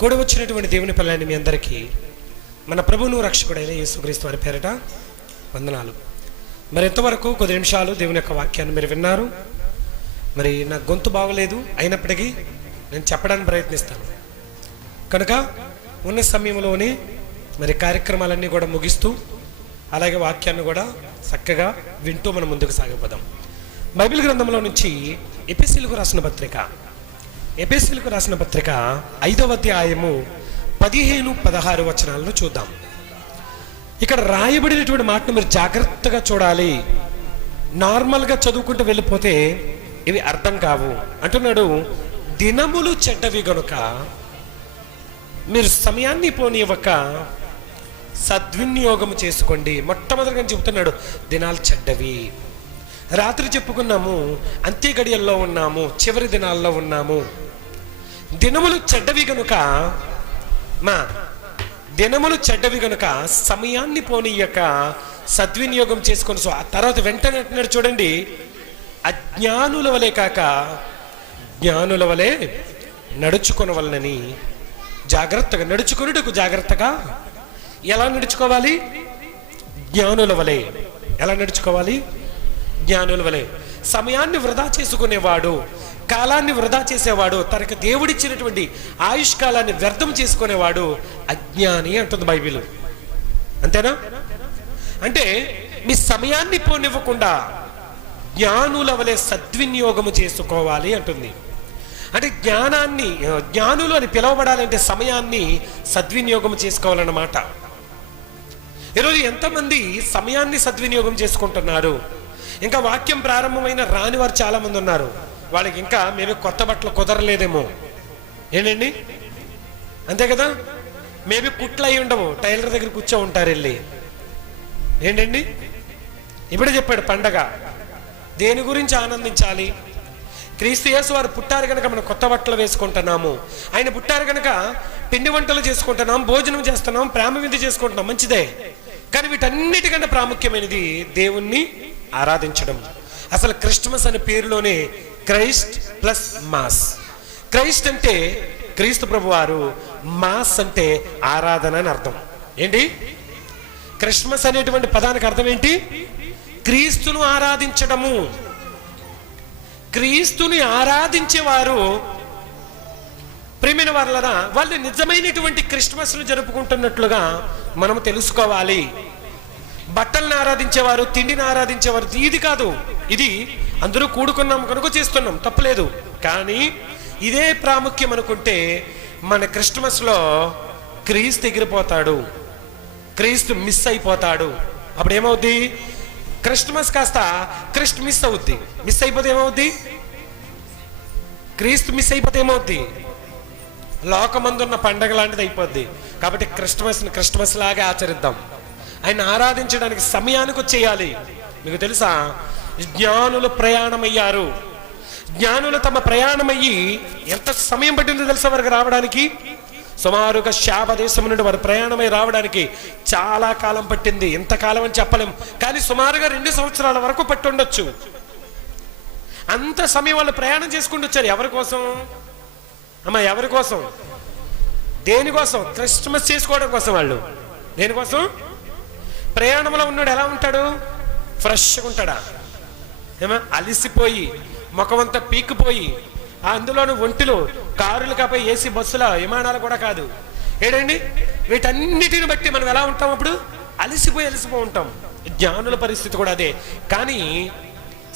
కూడి వచ్చినటువంటి దేవుని పిల్లలని మీ అందరికీ మన ప్రభువును రక్షకుడైన యేసుక్రీస్తు వారి పేరిట వందనాలు. మరి ఎంతవరకు కొద్ది నిమిషాలు దేవుని యొక్క వాక్యాన్ని మీరు విన్నారు. మరి నా గొంతు బాగలేదు, అయినప్పటికీ నేను చెప్పడానికి ప్రయత్నిస్తాను. కనుక ఉన్న సమయంలోనే మరి కార్యక్రమాలన్నీ కూడా ముగిస్తూ అలాగే వాక్యాన్ని కూడా చక్కగా వింటూ మనం ముందుకు సాగిపోదాం. బైబిల్ గ్రంథంలో నుంచి ఎఫెసీయులకు రాసిన పత్రిక 5వ అధ్యాయము 15-16 వచనాలను చూద్దాం. ఇక్కడ రాయబడినటువంటి మాటను మీరు జాగ్రత్తగా చూడాలి. నార్మల్గా చదువుకుంటూ వెళ్ళిపోతే ఇవి అర్థం కావు. అంటున్నాడు, దినములు చెడ్డవి గనుక మీరు సమయాన్ని పోనివ్వక సద్వినియోగం చేసుకోండి. మొట్టమొదటిగా చెబుతున్నాడు, దినాలు చెడ్డవి. రాత్రి చెప్పుకున్నాము, అంత్య గడియల్లో ఉన్నాము, చివరి దినాల్లో ఉన్నాము. దినములు చెడ్డవి గనుక సమయాన్ని పోనీయక సద్వినియోగం చేసుకొని. సో ఆ తర్వాత వెంటనే అంటున్నాడు చూడండి, అజ్ఞానుల వలె కాక జ్ఞానుల వలె నడుచుకొనవలనని. జాగ్రత్తగా నడుచుకొనుటకు జాగ్రత్తగా ఎలా నడుచుకోవాలి? జ్ఞానుల వలె. ఎలా నడుచుకోవాలి? జ్ఞానుల వలె. సమయాన్ని వృధా చేసుకునేవాడు, కాలాన్ని వృధా చేసేవాడు, తనకు దేవుడిచ్చినటువంటి ఆయుష్కాలాన్ని వ్యర్థం చేసుకునేవాడు అజ్ఞాని అంటుంది బైబిల్. అంతేనా? అంటే మీ సమయాన్ని పోనివ్వకుండా జ్ఞానుల వలె సద్వినియోగము చేసుకోవాలి అంటుంది. అంటే జ్ఞానులు అని పిలువబడాలంటే సమయాన్ని సద్వినియోగం చేసుకోవాలన్నమాట. ఈరోజు ఎంతమంది సమయాన్ని సద్వినియోగం చేసుకుంటున్నారు? ఇంకా వాక్యం ప్రారంభమైన రాని వారు చాలా మంది ఉన్నారు. వాళ్ళకి ఇంకా మేబీ కొత్త బట్టలు కుదరలేదేమో. ఏంటండి? అంతే కదా? మేబీ కుట్లు అయి ఉండవు, టైలర్ దగ్గర కూర్చో ఉంటారు వెళ్ళి. ఏంటండి? ఇప్పుడే చెప్పాడు, పండగ దేని గురించి ఆనందించాలి? క్రీస్తు యేసు వారు పుట్టారు కనుక మనం కొత్త బట్టలు వేసుకుంటున్నాము. ఆయన పుట్టారు కనుక పిండి వంటలు చేసుకుంటున్నాం, భోజనం చేస్తున్నాం, ప్రేమ విందు చేసుకుంటున్నాం, మంచిదే. కానీ వీటన్నిటికంటే ప్రాముఖ్యమైనది దేవుణ్ణి ఆరాధించడం. అసలు క్రిస్మస్ అనే పేరులోనే క్రైస్ట్ ప్లస్ మాస్. క్రైస్ట్ అంటే క్రీస్తు ప్రభువారు, మాస్ అంటే ఆరాధన అని అర్థం. ఏంటి? క్రిస్మస్ అనేటువంటి పదానికి అర్థం ఏంటి? క్రీస్తును ఆరాధించడము. క్రీస్తుని ఆరాధించేవారు ప్రియమైన వారలారా, వాళ్ళు నిజమైనటువంటి క్రిస్మస్ను జరుపుకుంటున్నట్లుగా మనం తెలుసుకోవాలి. బట్టలను ఆరాధించేవారు, తిండిని ఆరాధించేవారు ఇది కాదు. ఇది అందరూ కూడుకున్నాం కనుక చేస్తున్నాం, తప్పలేదు. కానీ ఇదే ప్రాముఖ్యం అనుకుంటే మన క్రిస్మస్లో క్రీస్తు ఎగిరిపోతాడు, క్రీస్తు మిస్ అయిపోతాడు. అప్పుడు ఏమవుద్ది? క్రిస్మస్ కాస్త క్రిస్ట్ మిస్ అవుద్ది. మిస్ అయిపోతే ఏమవుద్ది? క్రీస్తు మిస్ అయిపోతే ఏమవుద్ది? లోకమందున్న పండగ లాంటిది అయిపోద్ది. కాబట్టి క్రిస్మస్ని క్రిస్మస్ లాగా ఆచరిద్దాం. ఆయన ఆరాధించడానికి సమయానికి వచ్చేయాలి. మీకు తెలుసా, జ్ఞానులు ప్రయాణమయ్యారు. జ్ఞానులు తమ ప్రయాణమయ్యి ఎంత సమయం పట్టిందో తెలుసా వారికి రావడానికి? సుమారుగా శాపదేశం నుండి వారు ప్రయాణమై రావడానికి చాలా కాలం పట్టింది. ఎంతకాలం అని చెప్పలేం, కానీ సుమారుగా 2 సంవత్సరాల వరకు పట్టి ఉండొచ్చు. అంత సమయం వాళ్ళు ప్రయాణం చేసుకుంటూ వచ్చారు. ఎవరి కోసం అమ్మా? ఎవరి కోసం? దేనికోసం? క్రిస్మస్ చేసుకోవడం కోసం. వాళ్ళు దేనికోసం? ప్రయాణంలో ఉన్నాడు ఎలా ఉంటాడు? ఫ్రెష్గా ఉంటాడా? ఏమా అలిసిపోయి ముఖమంతా పీక్కుపోయి, అందులోనూ ఒంటిలో కారులు కాపోయి ఏసీ బస్సుల విమానాలు కూడా కాదు. ఏంటండి? వీటన్నిటిని బట్టి మనం ఎలా ఉంటాం? అప్పుడు అలిసిపోయి ఉంటాం. జ్ఞానుల పరిస్థితి కూడా అదే. కానీ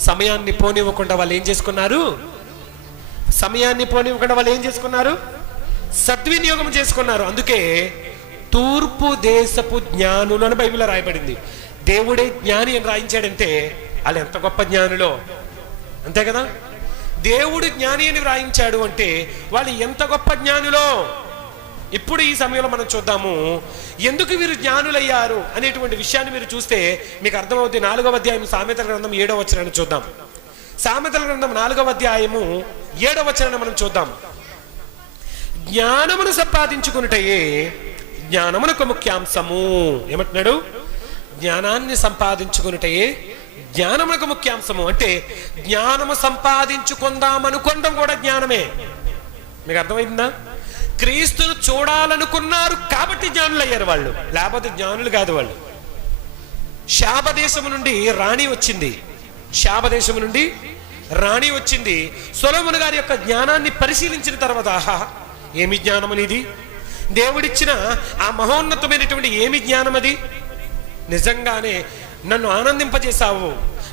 సమయాన్ని పోనివ్వకుండా వాళ్ళు ఏం చేసుకున్నారు? సద్వినియోగం చేసుకున్నారు. అందుకే తూర్పు దేశపు జ్ఞానులు అని బైబిల్లో రాయబడింది. దేవుడే జ్ఞాని అని రాయించాడంటే వాళ్ళు ఎంత గొప్ప జ్ఞానులో. అంతే కదా? దేవుడు జ్ఞాని అని రాయించాడు అంటే వాళ్ళు ఎంత గొప్ప జ్ఞానులో. ఇప్పుడు ఈ సమయంలో మనం చూద్దాము, ఎందుకు వీరు జ్ఞానులయ్యారు అనేటువంటి విషయాన్ని మీరు చూస్తే మీకు అర్థమవుతుంది. 4వ అధ్యాయం సామెతల గ్రంథం 7వ వచనాన్ని చూద్దాం. సామెతల గ్రంథం 4వ అధ్యాయము 7వ వచనాన్ని మనం చూద్దాం. జ్ఞానమును సంపాదించుకున్నటయే జ్ఞానమునకు ముఖ్యాంశము. ఏమంటున్నాడు? జ్ఞానాన్ని సంపాదించుకున్నటయే జ్ఞానమునకు ముఖ్యాంశము. అంటే జ్ఞానము సంపాదించుకుందామనుకోవడం కూడా జ్ఞానమే. మీకు అర్థమైందా? క్రీస్తును చూడాలనుకున్నారు కాబట్టి జ్ఞానులు అయ్యారు వాళ్ళు, లేకపోతే జ్ఞానులు కాదు వాళ్ళు. శాపదేశము నుండి రాణి వచ్చింది, శాపదేశము నుండి రాణి వచ్చింది. సొలొమోను గారి యొక్క జ్ఞానాన్ని పరిశీలించిన తర్వాత, ఆహా ఏమి జ్ఞానం అనేది, దేవుడిచ్చిన ఆ మహోన్నతమైనటువంటి ఏమి జ్ఞానం అది, నిజంగానే నన్ను ఆనందింపజేశావు,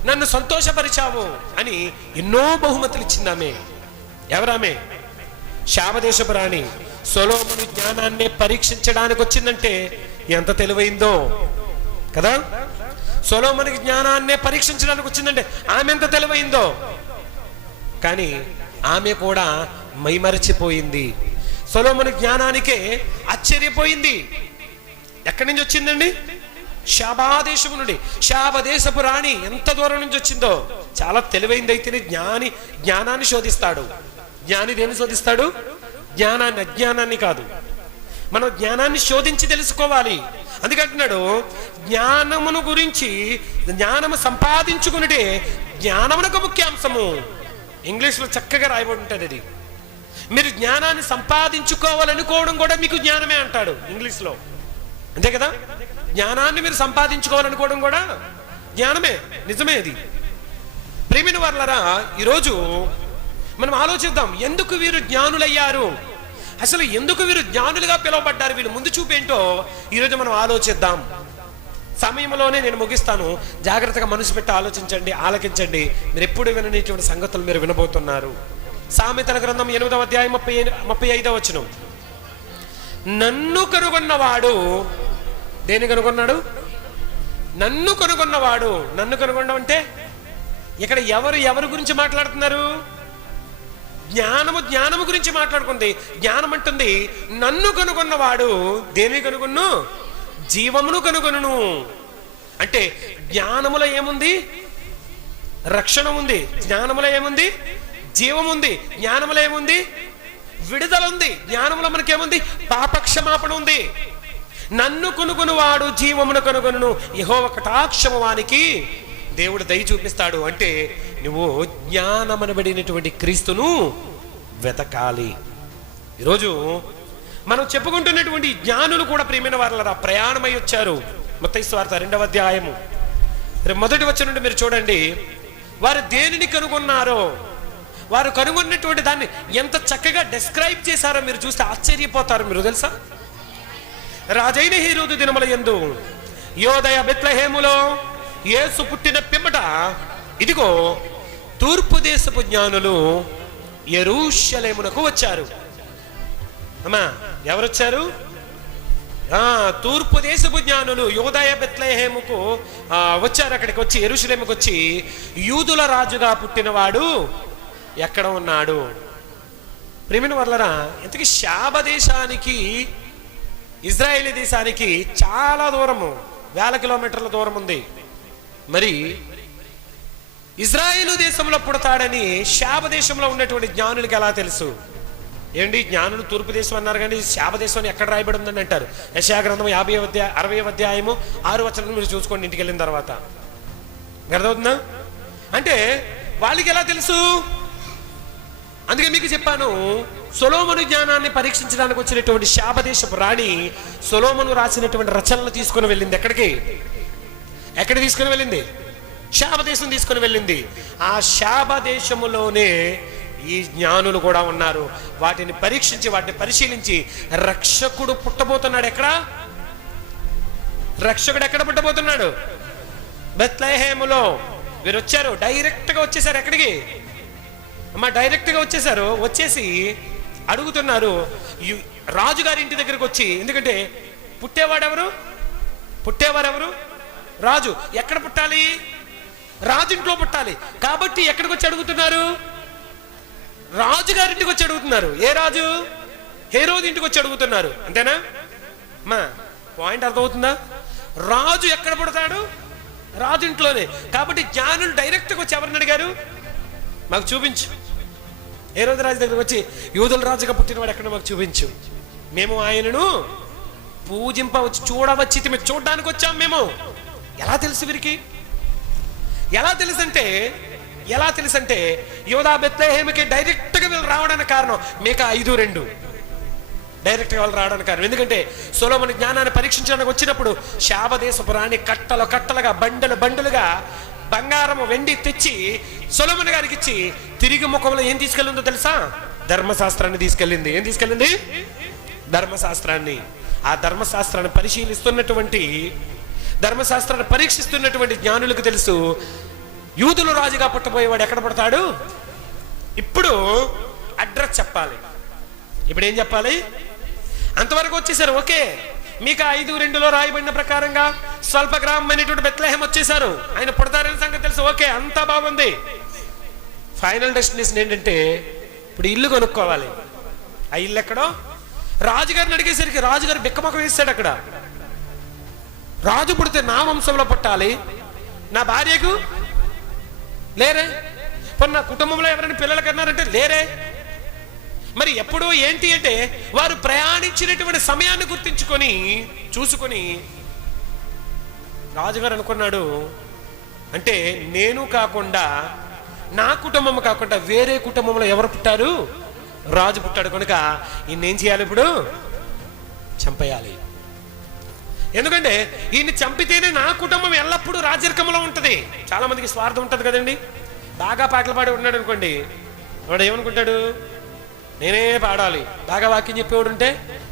నన్ను సంతోషపరిచావు అని ఎన్నో బహుమతులు ఇచ్చిందామె. ఎవరామె? శాపదేశపు రాణి. సొలొమోను జ్ఞానాన్ని పరీక్షించడానికి వచ్చిందంటే ఎంత తెలివైందో కదా. సొలొమోనుకి జ్ఞానాన్ని పరీక్షించడానికి వచ్చిందంటే ఆమె ఎంత తెలివైందో. కానీ ఆమె కూడా మైమరచిపోయింది. సొలొమోను జ్ఞానానికే ఆశ్చర్యపోయింది. ఎక్కడి నుంచి వచ్చిందండి? శాపదేశము నుండి. శాపదేశపు రాణి ఎంత దూరం నుంచి వచ్చిందో. చాలా తెలివైంది అయితేనే జ్ఞానాన్ని శోధిస్తాడు. జ్ఞాని దేన్ని శోధిస్తాడు? జ్ఞానాన్ని, అజ్ఞానాన్ని కాదు. మనం జ్ఞానాన్ని శోధించి తెలుసుకోవాలి. అందుకంటున్నాడు జ్ఞానమును గురించి, జ్ఞానము సంపాదించుకున్నటే జ్ఞానమునకు ముఖ్యాంశము. ఇంగ్లీష్లో చక్కగా రాయబడి ఉంటుంది అది. మీరు జ్ఞానాన్ని సంపాదించుకోవాలనుకోవడం కూడా మీకు జ్ఞానమే అంటాడు ఇంగ్లీష్లో, అంతే కదా. జ్ఞానాన్ని మీరు సంపాదించుకోవాలనుకోవడం కూడా జ్ఞానమే, నిజమే అది. ప్రియమైన వారలారా, ఈరోజు మనం ఆలోచిద్దాం, ఎందుకు వీరు జ్ఞానులయ్యారు, అసలు ఎందుకు వీరు జ్ఞానులుగా పిలువబడ్డారు, వీళ్ళు ముందు చూపేంటో ఈరోజు మనం ఆలోచిద్దాం. సమయంలోనే నేను ముగిస్తాను, జాగ్రత్తగా మనసు పెట్టి ఆలోచించండి, ఆలకించండి. మీరు ఎప్పుడు విననేటువంటి సంగతులు మీరు వినబోతున్నారు. సామెతల గ్రంథం 8వ అధ్యాయం 35వ వచనం. నన్ను కనుగొన్నవాడు, దేని కనుగొన్నాడు? నన్ను కనుగొన్నవాడు. నన్ను కనుగొనడం అంటే ఇక్కడ ఎవరి గురించి మాట్లాడుతున్నారు? జ్ఞానము గురించి మాట్లాడుకుంది. జ్ఞానం అంటుంది నన్ను కనుగొన్నవాడు దేని కనుగొన్ను? జీవమును కనుగొను. అంటే జ్ఞానములో ఏముంది? రక్షణ ఉంది. జ్ఞానములో ఏముంది? జీవం ఉంది. జ్ఞానములో ఏముంది? విడుదల ఉంది. జ్ఞానములో మనకేముంది? పాపక్షమాపణ ఉంది. నన్ను కనుగొనువాడు జీవమును కనుగొను, యెహోవా కటాక్షము వానికి దేవుడు దయ చూపిస్తాడు. అంటే నువ్వు జ్ఞానమనబడినటువంటి క్రీస్తును వెతకాలి. ఈరోజు మనం చెప్పుకుంటున్నటువంటి జ్ఞానులు కూడా ప్రియమైన వారలారా ప్రయాణమై వచ్చారు. మత్తయి సువార్త 2వ అధ్యాయము 1వ వచనం నుండి మీరు చూడండి. వారు దేనిని కనుగొన్నారో, వారు కనుగొన్నటువంటి దాన్ని ఎంత చక్కగా డిస్క్రైబ్ చేశారో మీరు చూస్తే ఆశ్చర్యపోతారు. మీరు తెలుసా, రాజైన హేరోదు దినముల యందు యోదయ బెత్లెహేములో యేసు పుట్టిన పిమ్మట ఇదిగో తూర్పు దేశపు జ్ఞానులు యెరూషలేమునకు వచ్చారు. అమ్మా, ఎవరొచ్చారు? తూర్పు దేశపు జ్ఞానులు యోదయ బెత్లెహేముకు వచ్చారు. అక్కడికి వచ్చి యెరూషలేముకు వచ్చి, యూదుల రాజుగా పుట్టినవాడు ఎక్కడ ఉన్నాడు? ప్రియమైన వర్లరా, ఇంతకీ శాపదేశానికి ఇజ్రాయేలీ దేశానికి చాలా దూరము, 1000 కిలోమీటర్ల దూరం ఉంది. మరి ఇజ్రాయేలు దేశంలో పుడతాడని శాపదేశంలో ఉన్నటువంటి జ్ఞానులకి ఎలా తెలుసు? ఏంటి జ్ఞానులు తూర్పు దేశం అన్నారు కానీ శాపదేశం ఎక్కడ రాయబడి ఉందని అంటారు. యెషయా గ్రంథం 60వ అధ్యాయము 6వ వచనం మీరు చూసుకోండి ఇంటికి వెళ్ళిన తర్వాత. అర్థమవుతుందా? అంటే వాళ్ళకి ఎలా తెలుసు? అందుకే మీకు చెప్పాను, సొలొమోను జ్ఞానాన్ని పరీక్షించడానికి వచ్చినటువంటి శాపదేశపు రాణి సొలొమోను రాసినటువంటి రచనలు తీసుకుని వెళ్ళింది. ఎక్కడ తీసుకుని వెళ్ళింది? శాపదేశం తీసుకుని వెళ్ళింది. ఆ శాపదేశములోనే ఈ జ్ఞానులు కూడా ఉన్నారు. వాటిని పరీక్షించి, వాటిని పరిశీలించి రక్షకుడు పుట్టబోతున్నాడు. రక్షకుడు ఎక్కడ పుట్టబోతున్నాడు? బెత్లెహేములో. వీరు వచ్చారు, డైరెక్ట్గా వచ్చేసారు. ఎక్కడికి అమ్మా? డైరెక్ట్గా వచ్చేసారు. వచ్చేసి అడుగుతున్నారు రాజుగారి ఇంటి దగ్గరకు వచ్చి. ఎందుకంటే పుట్టేవారెవరు? రాజు. ఎక్కడ పుట్టాలి? రాజు ఇంట్లో పుట్టాలి. కాబట్టి ఎక్కడికి వచ్చి అడుగుతున్నారు? రాజుగారింటికి వచ్చి అడుగుతున్నారు. ఏ రాజు? హేరోదు ఇంటికి వచ్చి అడుగుతున్నారు. అంతేనా మా పాయింట్? అర్థమవుతుందా? రాజు ఎక్కడ పుడతాడు? రాజు ఇంట్లోనే. కాబట్టి జ్ఞానులు డైరెక్ట్గా వచ్చి ఎవరిని అడిగారు? మాకు చూపించు. హేరోదు రాజు దగ్గరకు వచ్చి, యూదుల రాజుగా పుట్టినవాడు ఎక్కడ మాకు చూపించు, మేము ఆయనను పూజింపవచ్చు, చూడవచ్చి చూడడానికి వచ్చాం మేము. ఎలా తెలుసు వీరికి? ఎలా తెలుసంటే యోదా బెత్లెహేముకి డైరెక్ట్గా వీళ్ళు రావడానికి కారణం మేక 5:2. డైరెక్ట్గా వాళ్ళు రావడానికి కారణం. ఎందుకంటే సొలొమోను జ్ఞానాన్ని పరీక్షించడానికి వచ్చినప్పుడు శాబదేశపు రాణి కట్టలు కట్టలుగా బండలు బండులుగా బంగారము వెండి తెచ్చి సొలొమోను గారికి ఇచ్చి తిరిగి ముఖంలో ఏం తీసుకెళ్ళిందో తెలుసా? ధర్మశాస్త్రాన్ని తీసుకెళ్ళింది. ఏం తీసుకెళ్ళింది? ధర్మశాస్త్రాన్ని. ఆ ధర్మశాస్త్రాన్ని ధర్మశాస్త్రాన్ని పరీక్షిస్తున్నటువంటి జ్ఞానులకు తెలుసు, యూదులు రాజుగా పుట్టబోయేవాడు ఎక్కడ పుడతాడు. ఇప్పుడు అడ్రస్ చెప్పాలి. ఇప్పుడు ఏం చెప్పాలి? అంతవరకు వచ్చేసారు. ఓకే, మీకు 5:2 రాయబడిన ప్రకారంగా స్వల్ప గ్రామమైనటువంటి బెత్లెహేం వచ్చేసారు. ఆయన పుడతారని సంగతి తెలుసు. ఓకే, అంతా బాగుంది. ఫైనల్ డెస్టినేషన్ ఏంటంటే ఇప్పుడు ఇల్లు కొనుక్కోవాలి. ఆ ఇల్లు ఎక్కడో రాజుగారిని అడిగేసరికి రాజుగారు బిక్కమొక్క వేస్తాడు. అక్కడ రాజు పుడితే నా వంశంలో పుట్టాలి, నా భార్యకు లేరే, మరి నా కుటుంబంలో ఎవరైనా పిల్లలు కన్నారంటే లేరే. మరి ఎప్పుడు ఏంటి అంటే వారు ప్రయాణించినటువంటి సమయాన్ని గుర్తించుకొని చూసుకొని రాజుగారు అనుకున్నాడు, అంటే నేను కాకుండా నా కుటుంబం కాకుండా వేరే కుటుంబంలో ఎవరు పుట్టారు? రాజు పుట్టాడు. కనుక ఈయనేం చేయాలి? ఇప్పుడు చంపేయాలి. ఎందుకంటే ఈయన్ని చంపితేనే నా కుటుంబం ఎల్లప్పుడూ రాజరికంలో ఉంటుంది. చాలా మందికి స్వార్థం ఉంటుంది కదండి. బాగా పాటలు పాడి ఉన్నాడు అనుకోండి, వాడు ఏమనుకుంటాడు? నేనే పాడాలి. బాగా వాక్యం చెప్పేవాడు ఉంటే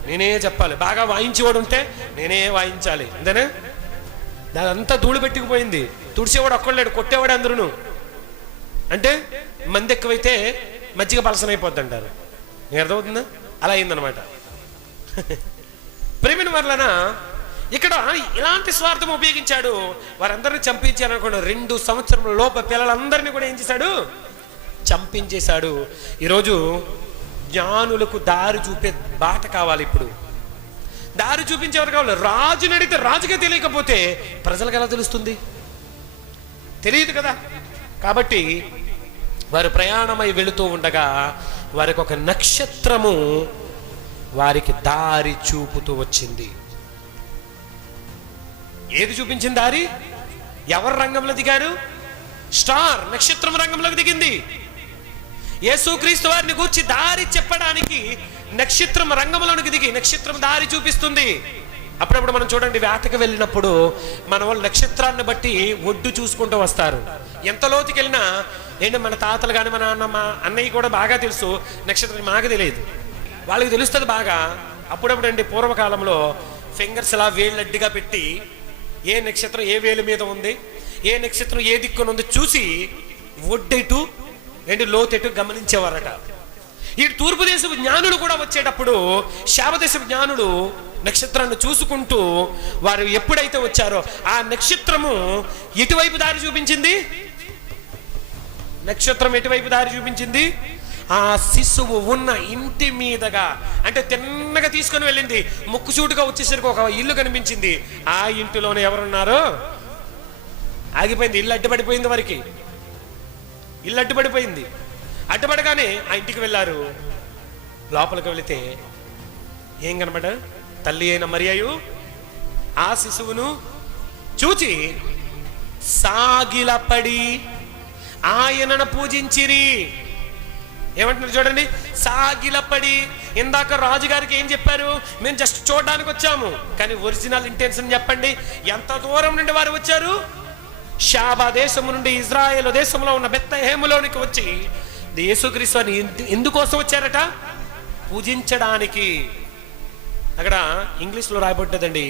నేనే చెప్పాలి. బాగా వాయించేవాడు ఉంటే నేనే వాయించాలి. అంతేనా? దానంతా ధూళి పెట్టుకుపోయింది. తుడిచేవాడు ఒక్కళ్ళాడు, కొట్టేవాడు అందరూ. అంటే మంది ఎక్కువైతే మజ్జిగ పలసనైపోద్ది అంటారు. నీకు అర్థమవుతుందా? అలా అయిందనమాట. ప్రేమిన వలన ఇక్కడ ఇలాంటి స్వార్థం ఉపయోగించాడు. వారందరినీ చంపించారు అనుకోండి. 2 సంవత్సరముల లోప పిల్లలందరినీ కూడా ఏం చేశాడు? చంపించేశాడు. ఈరోజు జ్ఞానులకు దారి చూపే బాట కావాలి. ఇప్పుడు దారి చూపించేవారు కావాలి. రాజుని అడిగితే రాజుకే తెలియకపోతే ప్రజలకు ఎలా తెలుస్తుంది? తెలియదు కదా. కాబట్టి వారు ప్రయాణమై వెళుతూ ఉండగా వారికి ఒక నక్షత్రము వారికి దారి చూపుతూ వచ్చింది. ఏది చూపించింది దారి? ఎవరు రంగంలో దిగారు? స్టార్, నక్షత్రం రంగంలోకి దిగింది. యేసుక్రీస్తు వారిని గూర్చి దారి చెప్పడానికి నక్షత్రం రంగంలోనికి దిగి నక్షత్రం దారి చూపిస్తుంది. అప్పుడప్పుడు మనం చూడండి, వేటకు వెళ్ళినప్పుడు మన వాళ్ళు నక్షత్రాన్ని బట్టి ఒడ్డు చూసుకుంటూ వస్తారు. ఎంత లోతుకి వెళ్ళినా ఏంటి, మన తాతలు కానీ మన అన్నయ్య కూడా బాగా తెలుసు నక్షత్రం. మాకు తెలియదు, వాళ్ళకి తెలుస్తుంది బాగా. అప్పుడప్పుడు అండి పూర్వకాలంలో ఫింగర్స్ అలా వేళ్ళడ్డిగా పెట్టి ఏ నక్షత్రం ఏ వేలు మీద ఉంది, ఏ నక్షత్రం ఏ దిక్కున ఉంది చూసి ఒడ్డెటు లోతెటు గమనించేవారట. ఈ తూర్పు దేశపు జ్ఞానులు కూడా వచ్చేటప్పుడు శాపదేశపు జ్ఞానులు నక్షత్రాన్ని చూసుకుంటూ వారు ఎప్పుడైతే వచ్చారో ఆ నక్షత్రము ఎటువైపు దారి చూపించింది? నక్షత్రం ఎటువైపు దారి చూపించింది? ఆ శిశువు ఉన్న ఇంటి మీదగా, అంటే తిన్నగా తీసుకొని వెళ్ళింది. ముక్కుసూటుగా వచ్చేసరికి ఒక ఇల్లు కనిపించింది. ఆ ఇంటిలోనే ఎవరున్నారో ఆగిపోయింది. ఇల్లు అడ్డుపడిపోయింది. వారికి ఇల్లు అడ్డుపడిపోయింది. అడ్డుపడగానే ఆ ఇంటికి వెళ్ళారు. లోపలికి వెళితే ఏం కనబడ్డారు? తల్లి అయిన మరియయు ఆ శిశువును చూచి సాగిలపడి ఆయనను పూజించిరి. ఏమంటున్నారు చూడండి, సాగిలపడి. ఇందాక రాజుగారికి ఏం చెప్పారు? మేము జస్ట్ చూడడానికి వచ్చాము, కానీ ఒరిజినల్ ఇంటెన్షన్ చెప్పండి. ఎంత దూరం నుండి వారు వచ్చారు? షాబా దేశము నుండి ఇజ్రాయేల్ దేశంలో ఉన్న బెత్లెహేములోనికి వచ్చి యేసుక్రీస్తుని ఎందుకోసం వచ్చారట? పూజించడానికి. అక్కడ ఇంగ్లీష్లో రాయబడ్డదండి,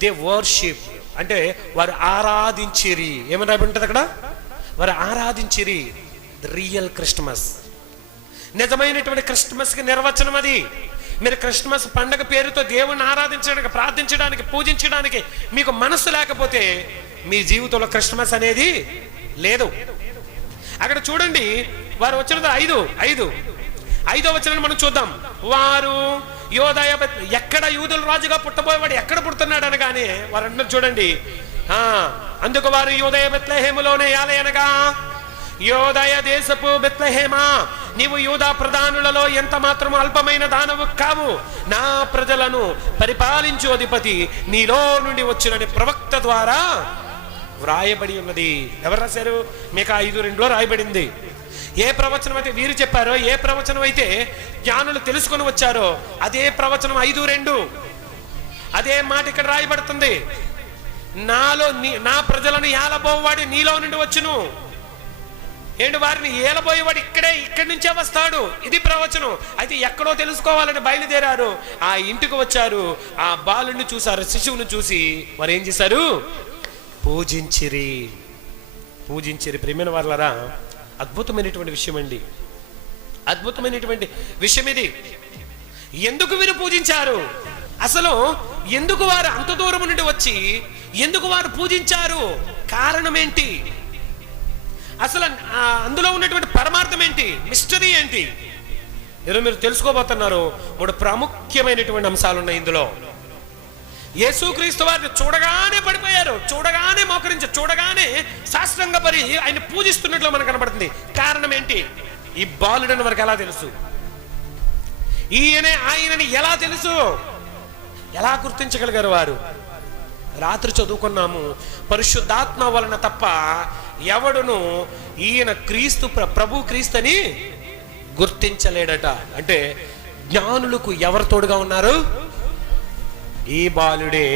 దే వర్షిప్, అంటే వారు ఆరాధించిరి. ఏమని రాయబడి అక్కడ? వారు ఆరాధించిరి. రియల్ క్రిస్మస్, నిజమైనటువంటి క్రిస్మస్కి నిర్వచనం అది. మీరు క్రిస్మస్ పండగ పేరుతో దేవుణ్ణి ఆరాధించడానికి, ప్రార్థించడానికి, పూజించడానికి మీకు మనస్సు లేకపోతే మీ జీవితంలో క్రిస్మస్ అనేది లేదు. అక్కడ చూడండి, వారు వచ్చినది 5వ వచనాన్ని మనం చూద్దాం. వారు యోదయ, ఎక్కడ యూదుల రాజుగా పుట్టబోయేవాడు ఎక్కడ పుడుతున్నాడు అనగానే వారు అంటున్నారు చూడండి, అందుకు వారు యోదయ బెత్లెహేములోనే యాలయనగా, యోదయ దేశపు బెత్లెహేమా, నీవు యూదా ప్రధానులలో ఎంత మాత్రం అల్పమైన దానవు కావు. నా ప్రజలను పరిపాలించు అధిపతి నీలో నుండి వచ్చినని ప్రవక్త ద్వారా వ్రాయబడి ఉన్నది. ఎవరు రాశారు? మీకు 5:2 రాయబడింది. ఏ ప్రవచనం అయితే వీరు చెప్పారో, ఏ ప్రవచనం అయితే జ్ఞానులు తెలుసుకొని వచ్చారో అదే ప్రవచనం 5:2 అదే మాట ఇక్కడ రాయబడుతుంది. నా ప్రజలను ఏలబోవాడు నీలో నుండి వచ్చును. ఏంటి, వారిని ఏలబోయేవాడు ఇక్కడి నుంచే వస్తాడు. ఇది ప్రవచనం. అయితే ఎక్కడో తెలుసుకోవాలని బయలుదేరారు. ఆ ఇంటికి వచ్చారు, ఆ బాలుని చూసారు, శిశువును చూసి వారు ఏం చేశారు? పూజించిరి. ప్రియమైన వారలారా, అద్భుతమైనటువంటి విషయం అండి, అద్భుతమైనటువంటి విషయం ఇది. ఎందుకు వీరు పూజించారు? అసలు ఎందుకు వారు అంత దూరం నుండి వచ్చి ఎందుకు వారు పూజించారు? కారణం ఏంటి? అసలు అందులో ఉన్నటువంటి పరమార్థం ఏంటి? మిస్టరీ ఏంటి? ఈరోజు మీరు తెలుసుకోబోతున్నారు. 3 ప్రాముఖ్యమైనటువంటి అంశాలు ఉన్నాయి ఇందులో. యేసుక్రీస్తు వారిని చూడగానే పడిపోయారు, చూడగానే మోకరించి, చూడగానే సాష్టాంగపడి ఆయన పూజిస్తున్నట్లు మనకు కనబడుతుంది. కారణం ఏంటి? ఈ బాలుడని వారికి ఎలా తెలుసు? ఆయనని ఎలా తెలుసు? ఎలా గుర్తించగలిగారు వారు? రాత్రి చదువుకున్నాము, పరిశుద్ధాత్మ వలన తప్ప ఎవడును ఈయన క్రీస్తు ప్రభు క్రీస్తుని గుర్తించలేడట. అంటే జ్ఞానులకు ఎవరు తోడుగా ఉన్నారు? ఈ బాలుడే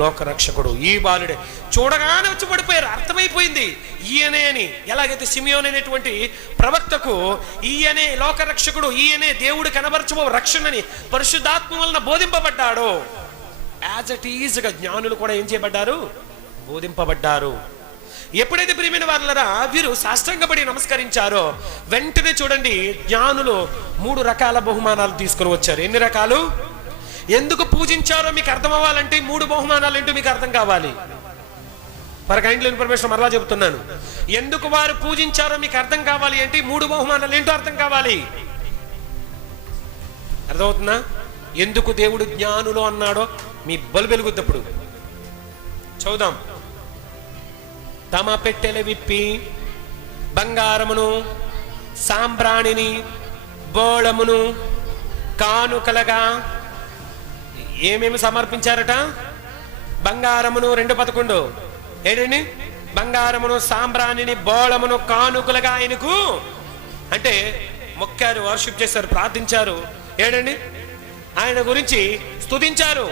లోకరక్షకుడు. ఈ బాలుడే. చూడగానే వచ్చి పడిపోయారు, అర్థమైపోయింది ఈయనే అని. ఎలాగైతే సిమియోన్ అనేటువంటి ప్రవక్తకు ఈయనే లోకరక్షకుడు, ఈయనే దేవుడు కనబరచబో రక్షణని పరిశుద్ధాత్మ వలన బోధింపబడ్డాడు, యాజ్ ఇట్ ఈజ్ గా జ్ఞానులు కూడా ఏం చేయబడ్డారు? బోధింపబడ్డారు. ఎప్పుడైతే ప్రియమైన వారలారా వీరు సాష్టాంగపడి నమస్కరించారో వెంటనే చూడండి, జ్ఞానులు 3 రకాల బహుమానాలు తీసుకుని వచ్చారు. ఎన్ని రకాలు? ఎందుకు పూజించారో మీకు అర్థం అవ్వాలంటే 3 బహుమానాలు ఏంటో మీకు అర్థం కావాలి. ఫర్ కైండ్లీ ఇన్ఫర్మేషన్ మరలా చెబుతున్నాను. ఎందుకు వారు పూజించారో మీకు అర్థం కావాలి అంటే 3 బహుమానాలు ఏంటో అర్థం కావాలి. అర్థమవుతుందా? ఎందుకు దేవుడు జ్ఞానులు అన్నాడో మీ బలు వెలుగుద్దప్పుడు చూద్దాం. తమ పెట్టెలు విప్పి బంగారమును, సాంబ్రాణిని, బోళమును కానుకలగా ఏమేమి సమర్పించారట? బంగారమును 2:11 ఏంటండి? బంగారమును, సాంబ్రాణిని, బోళమును కానుకలుగా ఆయనకు అంటే మొక్కారు, వర్షిప్ చేశారు, ప్రార్థించారు. ఏంటండి? ఆయన గురించి స్తుతించారు.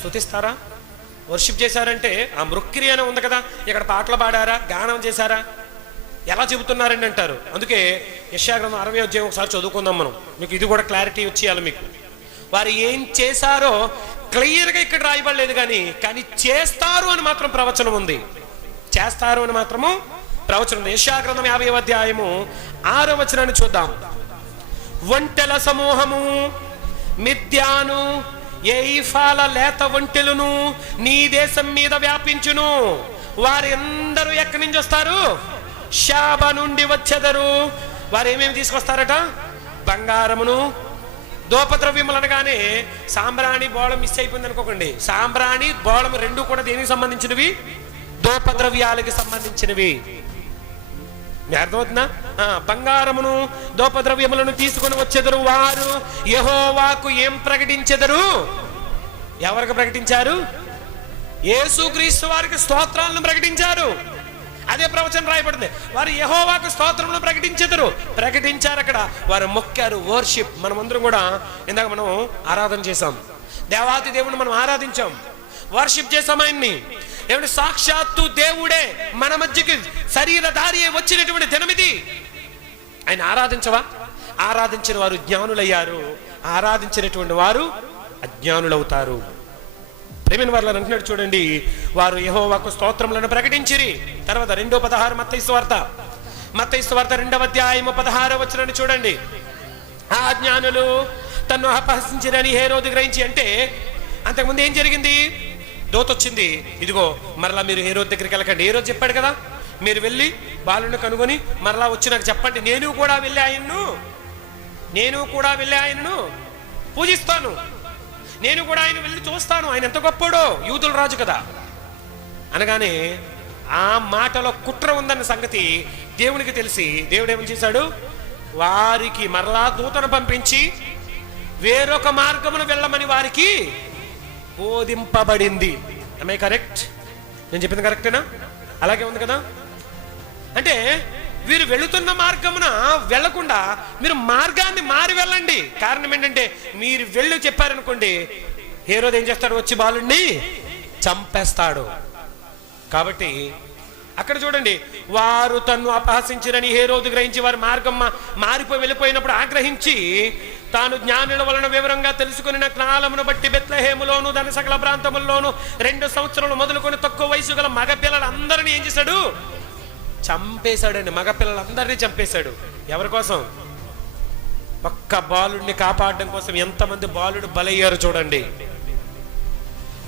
స్తుతిస్తారా? వర్షిప్ చేశారంటే ఆ మృక్కిరి అని ఉంది కదా, ఇక్కడ పాటలు పాడారా, గానం చేశారా, ఎలా చెబుతున్నారండి అంటారు. అందుకే యెషయా గ్రంథం 60వ అధ్యాయం ఒకసారి చదువుకుందాం మనం. మీకు ఇది కూడా క్లారిటీ వచ్చేయాలి మీకు. వారు ఏం చేశారో క్లియర్గా ఇక్కడ రాయబడలేదు, కానీ చేస్తారు అని మాత్రం ప్రవచనం ఉంది. చేస్తారు అని మాత్రము ప్రవచనం ఉంది. యెషయా గ్రంథం 50వ అధ్యాయము 6వ వచనాన్ని చూద్దాం. ఒంటెల సమూహము మిద్యాను ఏఫాల లేత ఒంటెలను నీ దేశం మీద వ్యాపించును. వారందరూ ఎక్కడి నుంచి వస్తారు? షాబా నుండి వచ్చెదరు. వారు ఏమేమి తీసుకొస్తారట? బంగారమును, దోపద్రవ్యములు అనగానే సాంబ్రాణి, బోళం మిస్ అయిపోయింది అనుకోకండి. సాంబ్రాణి, బోళం 2 కూడా దేనికి సంబంధించినవి? దోపద్రవ్యాలకి సంబంధించినవి. అర్థమవుతుందా? బంగారమును, దోపద్రవ్యములను తీసుకొని వచ్చెదరు. వారు యెహోవాకు ఏం ప్రకటించెదరు? ఎవరికి ప్రకటించారు? యేసుక్రీస్తు వారికి స్తోత్రాలను ప్రకటించారు. అదే ప్రవచనం రాయబడింది. వారు యెహోవాకు స్తోత్రములను ప్రకటించారు. అక్కడ వారు మొక్కారు, వర్షిప్. మనమందరం కూడా ఇందాక మనం ఆరాధన చేశాం, దేవాతి దేవుని మనం ఆరాధించాం, వర్షిప్ చేశాం ఆయన్ని. ఏమంటే సాక్షాత్తు దేవుడే మన మధ్యకి శరీరధారి వచ్చినటువంటి దినమిది. ఆయన ఆరాధించవా? ఆరాధించిన వారు జ్ఞానులయ్యారు, ఆరాధించినటువంటి వారు అజ్ఞానులవుతారు. ప్రేమైన వారు అంటున్నాడు చూడండి, వారు యెహోవాకు స్తోత్రములను ప్రకటించిరి. తర్వాత 2:16 మత్తయి సువార్త 2వ అధ్యాయము 16వ వచనాన్ని చూడండి. ఆ జ్ఞానులు తన్ను అపహసించిరని హేరోదు గ్రహించి, అంటే అంతకుముందు ఏం జరిగింది? దోత వచ్చింది, ఇదిగో మరలా మీరు హేరోదు దగ్గరికి వెళ్ళకండి. హేరోదు చెప్పాడు కదా, మీరు వెళ్ళి బాలుని కనుగొని మరలా వచ్చి నాకు చెప్పండి, నేను కూడా వెళ్ళి ఆయనను పూజిస్తాను, నేను కూడా ఆయన వెళ్ళి చూస్తాను, ఆయన ఎంత గొప్పోడో, యూదుల రాజు కదా అనగానే ఆ మాటలో కుట్ర ఉందన్న సంగతి దేవునికి తెలిసి దేవుడు ఏమని చేశాడు? వారికి మరలా దూతను పంపించి వేరొక మార్గమును వెళ్ళమని వారికి బోధింపబడింది. కరెక్ట్? నేను చెప్పింది కరెక్టేనా? అలాగే ఉంది కదా. అంటే వీరు వెళుతున్న మార్గమున వెళ్లకుండా మీరు మార్గాన్ని మారి వెళ్ళండి. కారణం ఏంటంటే మీరు వెళ్ళి చెప్పారనుకోండి, హేరోదు ఏం చేస్తాడు, వచ్చి బాలుడిని చంపేస్తాడు. కాబట్టి అక్కడ చూడండి, వారు తన్ను అపహసించిరని హేరోదు గ్రహించి వారి మార్గం మారిపోయి వెళ్ళిపోయినప్పుడు ఆగ్రహించి తాను జ్ఞానుల వలన వివరంగా తెలుసుకుని కాలమును బట్టి బెత్లెహేములోను దాని సకల ప్రాంతముల్లోను 2 సంవత్సరాలు మొదలుకొని తక్కువ వయసు గల మగపిల్లలందరినీ ఏం చేశాడు, చంపేశాడండి. మగపిల్లలందరినీ చంపేశాడు. ఎవరి కోసం? ఒక్క బాలుడిని కాపాడడం కోసం. ఎంతమంది బాలుడు బలయ్యారు చూడండి.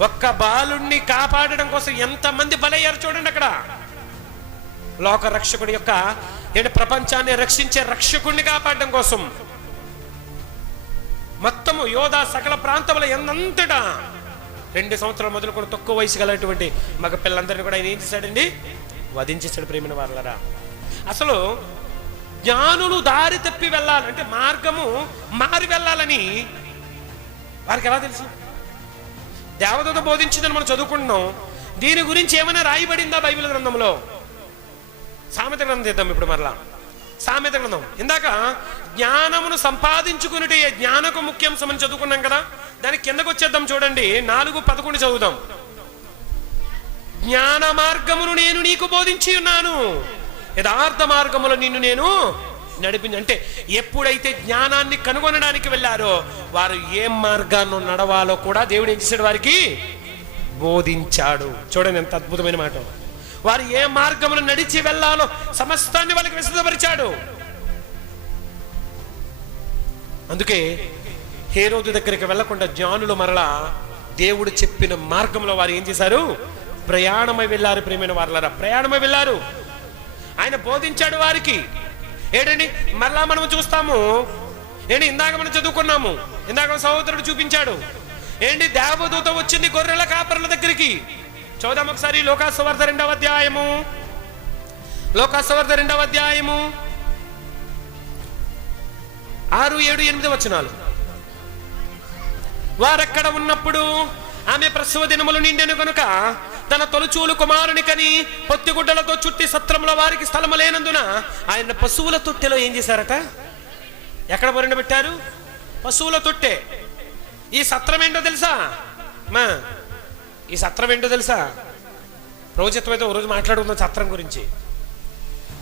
ఒక్క బాలుడిని కాపాడడం కోసం ఎంతమంది బలయ్యారు చూడండి. అక్కడ లోక రక్షకుడి యొక్క ప్రపంచాన్ని రక్షించే రక్షకుడిని కాపాడడం కోసం మొత్తము యోధా సకల ప్రాంతంలో ఎంతంతటా 2 సంవత్సరాలు మొదలుకొని తక్కువ వయసు గలటువంటి మగ పిల్లలందరినీ కూడా ఆయన ఏం చేశాడండి, వధించేశాడు. ప్రేమైన వారలారా, అసలు జ్ఞానులు దారి తప్పి వెళ్ళాలంటే మార్గము మారి వెళ్ళాలని వారికి ఎలా తెలుసు? దేవదూత బోధించిందని మనం చదువుకుంటున్నాం. దీని గురించి ఏమైనా రాయబడిందా బైబిల్ గ్రంథంలో? సామెత గ్రంథం చేద్దాం ఇప్పుడు మరలా. సామెత గ్రంథం ఇందాక జ్ఞానమును సంపాదించుకున్నట్టు జ్ఞానకు ముఖ్యాంశం అని చదువుకున్నాం కదా, దాని కిందకు వచ్చేద్దాం. చూడండి 4:11 చదువుదాం. జ్ఞాన మార్గమును నేను నీకు బోధించి ఉన్నాను, యథార్థ మార్గములో నిన్ను నేను నడిపించి. అంటే ఎప్పుడైతే జ్ఞానాన్ని కనుగొనడానికి వెళ్ళారో వారు ఏ మార్గాన్ని నడవాలో కూడా దేవుడు ఏం చేశాడు, వారికి బోధించాడు. చూడండి ఎంత అద్భుతమైన మాట. వారు ఏ మార్గమును నడిచి వెళ్ళాలో సమస్తాన్ని వాళ్ళకి విశదపరిచాడు. అందుకే హేరోదు దగ్గరికి వెళ్లకుండా జ్ఞానులు మరలా దేవుడు చెప్పిన మార్గంలో వారు ఏం చేశారు, ప్రయాణమై వెళ్ళారు. ప్రియమైన వారలారా, ప్రయాణమై వెళ్ళారు. ఆయన బోధించాడు వారికి. ఏంటండి మరలా మనం చూస్తాము, ఏంటి ఇందాక మనం చదువుకున్నాము, ఇందాక సహోదరుడు చూపించాడు. ఏంటి దేవదూత వచ్చింది గొర్రెల కాపరుల దగ్గరికి. చూద్దాం ఒకసారి. లోకాసువార్త 2వ అధ్యాయము, లోకాసువార్త 2వ అధ్యాయము 6, 7, 8 వచనాలు. వారక్కడ ఉన్నప్పుడు ఆమె ప్రసవ దినములు నిండెను కనుక తన తొలుచూలు కుమారుని కని పొత్తిగుడ్డలతో చుట్టి సత్రంలో వారికి స్థలము లేనందున ఆయన పశువుల తొట్టెలో ఏం చేశారట? ఎక్కడ బొరిన పెట్టారు? పశువుల తొట్టె. ఈ సత్రం ఏంటో తెలుసా? ఈ సత్రం ఏంటో తెలుసా? ప్రభుత్వం అయితే ఒకరోజు మాట్లాడుకున్న సత్రం గురించి.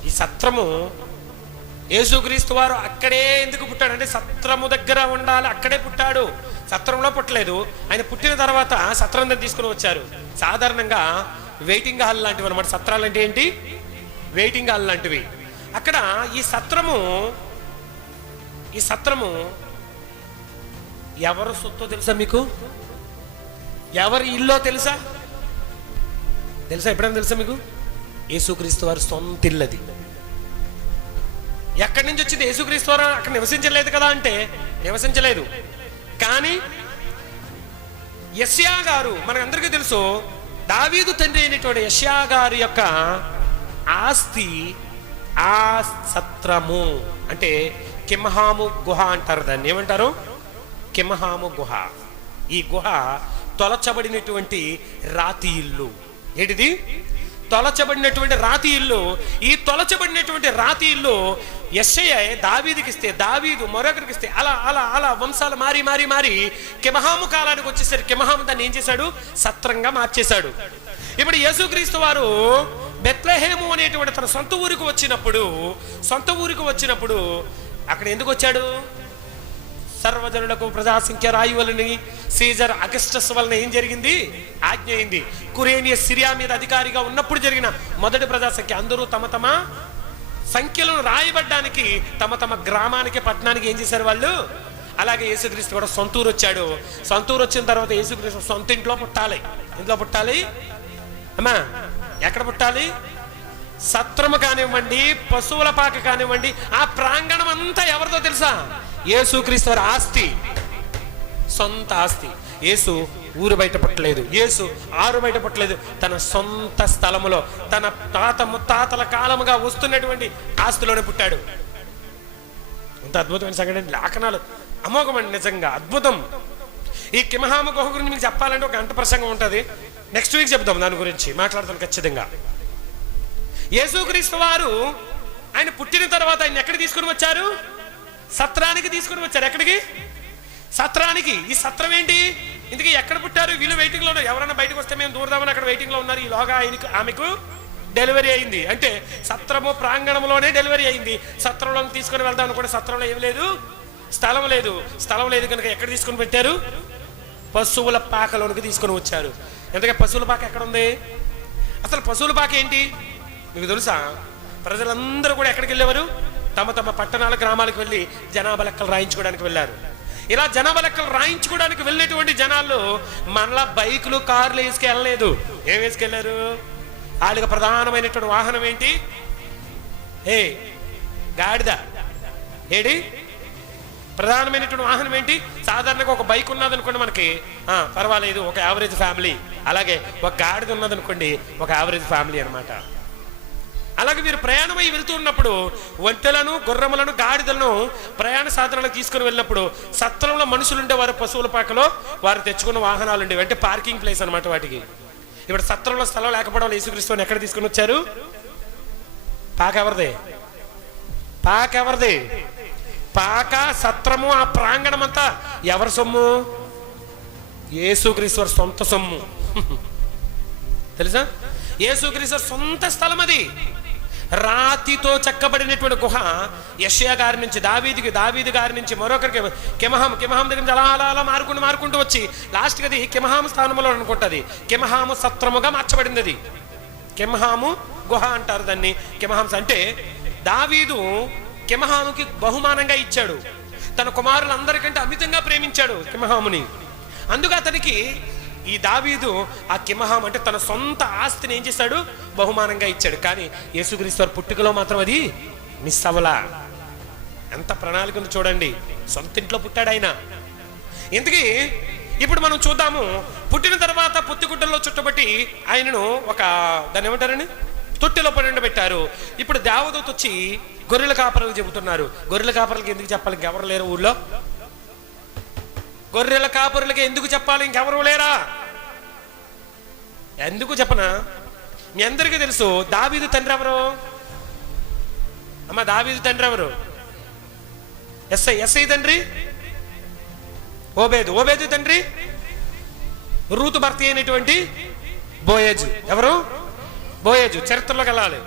ఈ సత్రము యేసుక్రీస్తు వారు అక్కడే ఎందుకు పుట్టాడు అంటే సత్రము దగ్గర ఉండాలి, అక్కడే పుట్టాడు. సత్రంలో పుట్టలేదు. ఆయన పుట్టిన తర్వాత సత్రం దగ్గర తీసుకుని వచ్చారు. సాధారణంగా వెయిటింగ్ హాల్ లాంటివి అనమాట. సత్రాలు అంటే ఏంటి? వెయిటింగ్ హాల్ లాంటివి. అక్కడ ఈ సత్రము ఎవరు సొత్తో తెలుసా మీకు? ఎవరి ఇల్లో తెలుసా? ఎప్పుడైనా తెలుసా మీకు? యేసుక్రీస్తు వారు సొంత ఇల్లది. ఎక్కడి నుంచి వచ్చింది? యేసుక్రీస్తు వారు అక్కడ నివసించలేదు కదా అంటే నివసించలేదు. కానీ యెషయా గారు, మనకందరికీ తెలుసు, దావీదు తండ్రి అయినటువంటి యెషయా గారి యొక్క ఆస్తి ఆ సత్రము. అంటే కిమ్హాము గుహ అంటారు దాన్ని. ఏమంటారు? కిమ్హాము గుహ. ఈ గుహ తొలచబడినటువంటి రాతి ఇల్లు. ఏంటిది? తొలచబడినటువంటి రాతి ఇల్లు. ఈ తొలచబడినటువంటి రాతి ఇల్లు యెషయా దావీదుకి ఇస్తే, దావీదు మరొకరికి ఇస్తే, అలా అలా అలా వంశాలు మారి కిమ్హాము కాలానికి వచ్చేసరికి కిమ్హాము దాన్ని ఏం చేశాడు? సత్రంగా మార్చేశాడు. ఇప్పుడు యేసుక్రీస్తు వారు బెత్లెహేము అనేటువంటి తన సొంత ఊరికి వచ్చినప్పుడు అక్కడ ఎందుకు వచ్చాడు? సర్వజనులకు ప్రజాసంఖ్య రాయువలని సీజర్ అగస్టస్ వలన ఏం జరిగింది? ఆజ్ఞ అయింది. కురేనియస్ సిరియా మీద అధికారిగా ఉన్నప్పుడు జరిగిన మొదటి ప్రజాసంఖ్య. అందరూ తమ తమ సంఖ్యలను రాయబడ్డానికి తమ గ్రామానికి, పట్టణానికి ఏం చేశారు వాళ్ళు. అలాగే యేసుక్రీస్తు కూడా సొంతూరు వచ్చాడు. సొంతూరు వచ్చిన తర్వాత యేసుక్రీస్తు సొంత ఇంట్లో పుట్టాలి. ఇంట్లో పుట్టాలి అమ్మా. ఎక్కడ పుట్టాలి? సత్రము కానివ్వండి, పశువుల పాక కానివ్వండి, ఆ ప్రాంగణం అంతా ఎవరిదో తెలుసా? యేసుక్రీస్తు వారి ఆస్తి, సొంత ఆస్తి. యేసు ఊరు బయట పుట్టలేదు, యేసు ఆరు బయట పుట్టలేదు. తన సొంత స్థలములో తన తాత ముత్తాతల కాలముగా వస్తున్నటువంటి ఆస్తిలోనే పుట్టాడు. అంత అద్భుతమైన సంఘటన. లేఖనాలు అమోఘమండి, నిజంగా అద్భుతం. ఈ కిమ్హాము గుహ గురించి మీకు చెప్పాలంటే 1 గంట ప్రసంగం ఉంటుంది. నెక్స్ట్ వీక్ చెప్తాం, దాని గురించి మాట్లాడతాను ఖచ్చితంగా. యేసుక్రీస్తు వారు ఆయన పుట్టిన తర్వాత ఆయన ఎక్కడికి తీసుకుని వచ్చారు? సత్రానికి తీసుకుని వచ్చారు. ఎక్కడికి? సత్రానికి. ఈ సత్రం ఏంటి? ఇందుకే ఎక్కడ పుట్టారు? వీళ్ళు వెయిటింగ్లో ఉన్నారు. ఎవరైనా బయటకు వస్తే మేము దూరదామని అక్కడ వెయిటింగ్లో ఉన్నారు. ఈలోగా ఆమెకు డెలివరీ అయింది. అంటే సత్రము ప్రాంగణంలోనే డెలివరీ అయింది. సత్రంలో తీసుకొని వెళ్దాం అనుకుంటే సత్రంలో ఏం లేదు, స్థలం లేదు. స్థలం లేదు కనుక ఎక్కడ తీసుకొని పెట్టారు? పశువుల పాకలోనికి తీసుకొని వచ్చారు. ఎందుకంటే పశువుల పాక ఎక్కడ ఉంది? అసలు పశువుల పాక ఏంటి మీకు తెలుసా? ప్రజలందరూ కూడా ఎక్కడికి వెళ్ళేవారు? తమ తమ పట్టణాల గ్రామాలకు వెళ్ళి జనాభా లెక్కలు రాయించుకోవడానికి వెళ్ళారు. ఇలా జనాభా లెక్కలు రాయించుకోవడానికి వెళ్ళినటువంటి జనాల్లో మనలా బైకులు కార్లు వేసుకెళ్ళలేదు. ఏం వేసుకెళ్ళారు? వాళ్ళకి ప్రధానమైనటువంటి వాహనం ఏంటి? గాడిద. ఏడి ప్రధానమైనటువంటి వాహనం ఏంటి? సాధారణంగా ఒక బైక్ ఉన్నదనుకోండి మనకి పర్వాలేదు, ఒక యావరేజ్ ఫ్యామిలీ. అలాగే ఒక గాడిద ఉన్నదనుకోండి, ఒక యావరేజ్ ఫ్యామిలీ అనమాట. అలాగే మీరు ప్రయాణమై వెళ్తూ ఉన్నప్పుడు ఒంటెలను, గుర్రములను, గాడిదలను ప్రయాణ సాధనాలకు తీసుకుని వెళ్ళినప్పుడు సత్రంలో మనుషులు ఉండేవారు. పశువుల పాకలో వారు తెచ్చుకున్న వాహనాలు ఉండేవి. అంటే పార్కింగ్ ప్లేస్ అనమాట వాటికి. ఇప్పుడు సత్రంలో స్థలం లేకపోవడం యేసుక్రీస్తుని ఎక్కడ తీసుకుని వచ్చారు? పాక ఎవరిదే? పాక ఎవరిది? పాక, సత్రము, ఆ ప్రాంగణం అంతా ఎవరి సొమ్ము? యేసుక్రీస్తు సొంత సొమ్ము. తెలుసా? యేసుక్రీస్తు సొంత స్థలం అది. రాతితో చెక్కబడినటువంటి గుహ. యెషయా గారి నుంచి దావీదు గారి నుంచి మరొకరికి కెమహాము దగ్గర నుంచి అలా మారుకుంటూ వచ్చి లాస్ట్కి అది కెమహాము స్థానంలో అనుకుంటుంది. కెమహాము సత్రముగా మార్చబడింది. అది కెమహాము గుహ అంటారు దాన్ని. కెమహాంస్ అంటే దావీదు కెమహాముకి బహుమానంగా ఇచ్చాడు. తన కుమారులందరికంటే అమితంగా ప్రేమించాడు కెమహాముని. అందుకు అతనికి ఈ దావీదు ఆ కెమహాం అంటే తన సొంత ఆస్తిని ఏం చేశాడు? బహుమానంగా ఇచ్చాడు. కానీ యేసుక్రీస్తు పుట్టుకలో మాత్రం అది మిస్ అవ్వలా. ఎంత ప్రణాళిక ఉంది చూడండి. సొంత ఇంట్లో పుట్టాడు ఆయన. ఇంతకీ ఇప్పుడు మనం చూద్దాము. పుట్టిన తర్వాత పొత్తిగుడ్డల్లో చుట్టబట్టి ఆయనను దాన్ని ఏమంటారని తొట్టెలో పెట్టారు. ఇప్పుడు దేవదూత వచ్చి గొర్రెల కాపరులకు చెబుతున్నారు. గొర్రెల కాపరులకు ఎందుకు చెప్పాలి? ఇంకెవరు లేరు ఊళ్ళో. గొర్రెల కాపరులకి ఎందుకు చెప్పాలి? ఇంకెవరు లేరా? ఎందుకు చెప్పనా? మీ అందరికీ తెలుసు దావీదు తండ్రి ఎవరు? అమ్మ, దావీదు తండ్రి ఎవరు? ఎస్ఐ తండ్రి ఓబేదు తండ్రి రూతు భర్త అయినటువంటి బోయేజు. ఎవరు? బోయేజు. చరిత్రలోకి వెళ్ళాలి.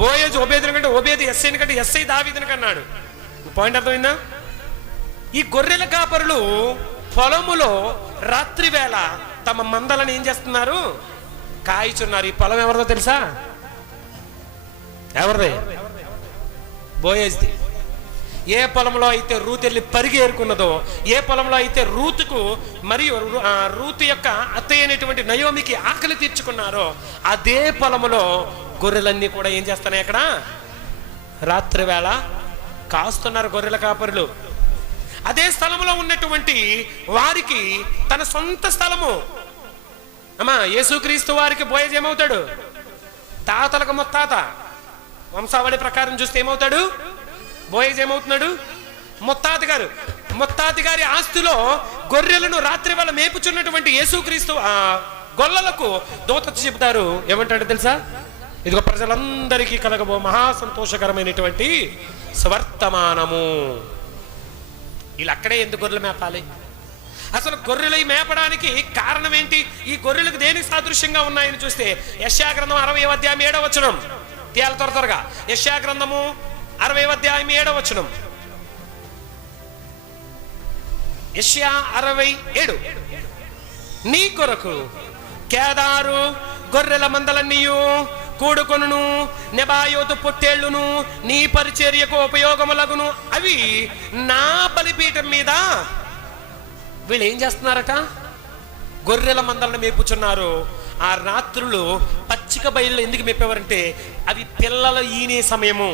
బోయేజు ఓబేదుని కంటే, ఓబేదు ఎస్ఐని కంటే, ఎస్ఐ దావీదుని కన్నాడు. పాయింట్ అర్థమైందా? ఈ గొర్రెల కాపరులు పొలములో రాత్రి వేళ తమ మందలను ఏం చేస్తున్నారు? కాయిచున్నారు. ఈ పొలం ఎవరిదో తెలుసా? ఎవరిది? బోయేజ్ది. ఏ పొలంలో అయితే రూతు వెళ్ళి పరిగి ఏరుకున్నదో, ఏ పొలంలో అయితే రూతుకు మరియు రూతు యొక్క అత్తయ్య అయినటువంటి నయోమికి ఆకలి తీర్చుకున్నారో అదే పొలములో గొర్రెలన్నీ కూడా ఏం చేస్తున్నాయి? అక్కడ రాత్రి వేళ కాస్తున్నారు గొర్రెల కాపరులు. అదే స్థలంలో ఉన్నటువంటి వారికి తన సొంత స్థలము. అమ్మా, యేసుక్రీస్తు వారికి బోయేజ్ ఏమవుతాడు? తాతలకు ముత్తాత. వంశావళి ప్రకారం చూస్తే ఏమవుతాడు? బోయేజ్ ఏమవుతున్నాడు? ముత్తాత గారి ఆస్తిలో గొర్రెలను రాత్రి వేళ మేపుచున్నటువంటి యేసుక్రీస్తు గొల్లలకు దూత చెబుతారు. ఏమంటాడు తెలుసా? ఇదిగో ప్రజలందరికీ కలగబో మహా సంతోషకరమైనటువంటి స్వర్తమానము. వీళ్ళు అక్కడే ఎందుకు గొర్రెలు మేపాలి? అసలు గొర్రెలు మేపడానికి కారణం ఏంటి? ఈ గొర్రెలకు దేనికి సాదృశ్యంగా ఉన్నాయని చూస్తే యెషయా గ్రంథం 60వ అధ్యాయం 7వ వచనం. తేల త్వరగా యెషయా గ్రంథము 60వ అధ్యాయం 7వ వచనం. యెషయా 67. నీ కొరకు కేదారు గొర్రెల మందలన్నీయు కూడుకొనును, నెబాయోతు పొట్టేళ్లును నీ పరిచర్యకు ఉపయోగములగును. అవి నా బలిపీఠం మీద. వీళ్ళు ఏం చేస్తున్నారట? గొర్రెల మందలను మేపుచున్నారు. ఆ రాత్రులు పచ్చిక బయలు ఎందుకు మేపేవారంటే అవి పిల్లలు ఈనే సమయము.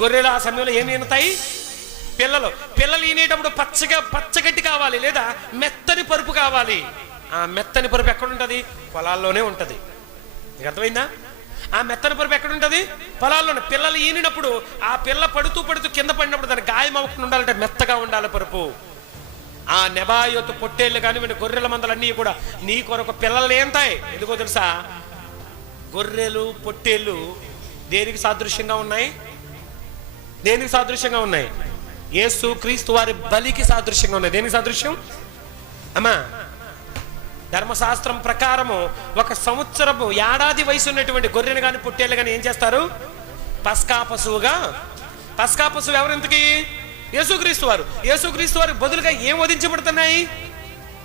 గొర్రెలు ఆ సమయంలో ఏమి ఈనుతాయి? పిల్లలు ఈనేటప్పుడు పచ్చగడ్డి కావాలి, లేదా మెత్తని పరుపు కావాలి. ఆ మెత్తని పరుపు ఎక్కడుంటది? పొలాల్లోనే ఉంటది. నీకు అర్థమైందా? ఆ మెత్తని పరుపు ఎక్కడుంటది? పొలాల్లోనే. పిల్లలు ఈనినప్పుడు ఆ పిల్ల పడుతూ కింద పడినప్పుడు దాని గాయం అవ్వకుండా ఉండాలంటే మెత్తగా ఉండాలి పరుపు. ఆ నెబాయోతు పొట్టేళ్ళు కానివ్వండి, గొర్రెల మందలన్నీ కూడా నీ కొరకు పిల్లలు ఏంటాయి. ఎందుకో తెలుసా? గొర్రెలు పొట్టేళ్ళు దేనికి సాదృశ్యంగా ఉన్నాయి? దేనికి సాదృశ్యంగా ఉన్నాయి? యేసు క్రీస్తు వారి బలికి సాదృశ్యంగా ఉన్నాయి. దేనికి సాదృశ్యం అమ్మా? ధర్మశాస్త్రం ప్రకారము 1 సంవత్సరము ఏడాది వయసు ఉన్నటువంటి గొర్రెను కానీ పుట్టేళ్ళు కానీ ఏం చేస్తారు? పస్కా పశువు ఎవరింతకి? యేసుక్రీస్తు వారు. యేసుక్రీస్తు వారికి బదులుగా ఏం వధించబడుతున్నాయి?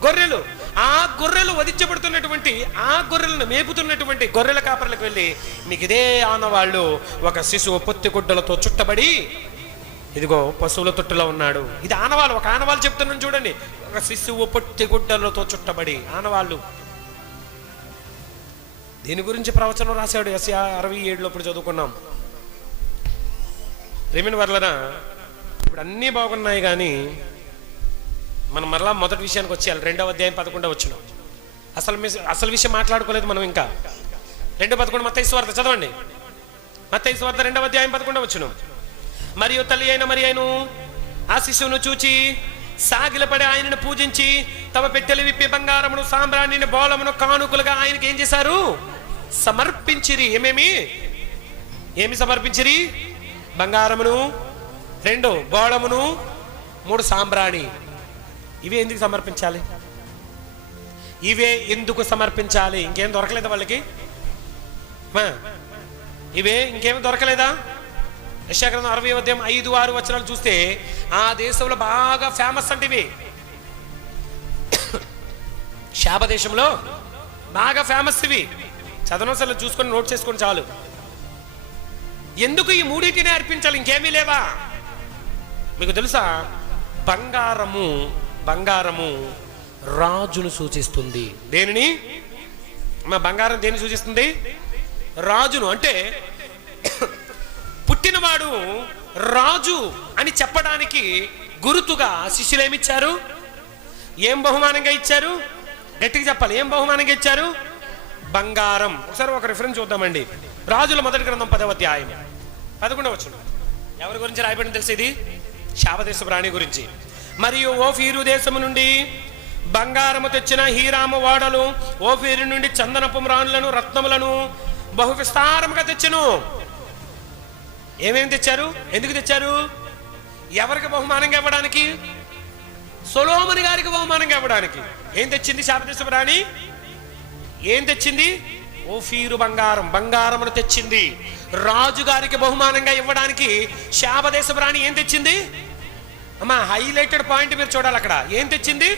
గొర్రెలు. ఆ గొర్రెలు వధించబడుతున్నటువంటి ఆ గొర్రెలను మేపుతున్నటువంటి గొర్రెల కాపర్లకు వెళ్ళి, మీకు ఇదే ఆనవాళ్ళు, ఒక శిశువు పొత్తి గుడ్డలతో చుట్టబడి ఇదిగో పశువుల తొట్టులో ఉన్నాడు. ఇది ఆనవాళ్ళు. ఒక ఆనవాళ్ళు చెప్తున్నాను చూడండి. ఒక శిశువు పొత్తి గుడ్డలతో చుట్టబడి ఆనవాళ్ళు. దీని గురించి ప్రవచనం రాశాడు యెషయా 67లో. ఇప్పుడు చదువుకున్నాం. రేమిన్ వర్లన ఇప్పుడు అన్నీ బాగున్నాయి, కానీ మనం మరలా మొదటి విషయానికి వచ్చేయాలి. 2వ అధ్యాయం 11వ వచనం. అసలు విషయం మాట్లాడుకోలేదు మనం ఇంకా. 2:11 మత్తయి సువార్త చదవండి. మత్తయి సువార్త 2వ అధ్యాయం 11వ వచనం. మరియు తల్లి అయిన మరియను ఆ శిశువును చూచి సాగిలపడి ఆయనను పూజించి తమ పెట్టెలు విప్పి బంగారమును సాంబ్రాణిని బోళమును కానుకలుగా ఆయనకి ఏం చేశారు? సమర్పించిరి. ఏమి సమర్పించిరి? బంగారమును, 2 బోళమును, 3 సాంబ్రాణి. ఇవే ఎందుకు సమర్పించాలి? ఇంకేం దొరకలేదా వాళ్ళకి? ఇవే ఇంకేం దొరకలేదా? యెషయా గ్రంథం 60వ అధ్యాయం 5-6 వచనాలు చూస్తే ఆ దేశంలో బాగా ఫేమస్ అంటే ఇవి. శాప దేశంలో బాగా ఫేమస్ ఇవి. చదవనసలు చూసుకొని నోట్ చేసుకొని చాలు. ఎందుకు ఈ 3టిని అర్పించాలి? ఇంకేమీ లేవా? మీకు తెలుసా? బంగారము రాజును సూచిస్తుంది. దేనిని? మా బంగారం దేన్ని సూచిస్తుంది? రాజును. అంటే పుట్టినవాడు రాజు అని చెప్పడానికి గుర్తుగా శిష్యులు ఏమిచ్చారు? ఏం బహుమానంగా ఇచ్చారు? గట్టిగా చెప్పాలి. ఏం బహుమానంగా ఇచ్చారు? బంగారం. ఒకసారి ఒక రిఫరెన్స్ చూద్దామండి. రాజుల మొదటి గ్రంథం 10వ అధ్యాయం 11వ వచనం. ఎవరి గురించి రాయబడింది తెలుసు? ఇది శాపదేశపు రాణి గురించి. మరియు ఓఫీరు దేశము నుండి బంగారము తెచ్చిన హీరాము వాడలు ఓఫీరు నుండి చందనపు మ్రాణులను రత్నములను బహు విస్తారముగా తెచ్చెను. ఏమేమి తెచ్చారు? ఎందుకు తెచ్చారు? ఎవరికి బహుమానంగా ఇవ్వడానికి? సొలొమోను గారికి బహుమానంగా ఇవ్వడానికి. ఏం తెచ్చింది శాపదేశపు రాణి? ఏం తెచ్చింది? ఓఫీరు బంగారమును తెచ్చింది. రాజుగారికి బహుమానంగా ఇవ్వడానికి శాపదేశపు రాణి ఏం తెచ్చింది? అమ్మా, హైలైటెడ్ పాయింట్ మీరు చూడాలి అక్కడ. ఏం తెచ్చింది?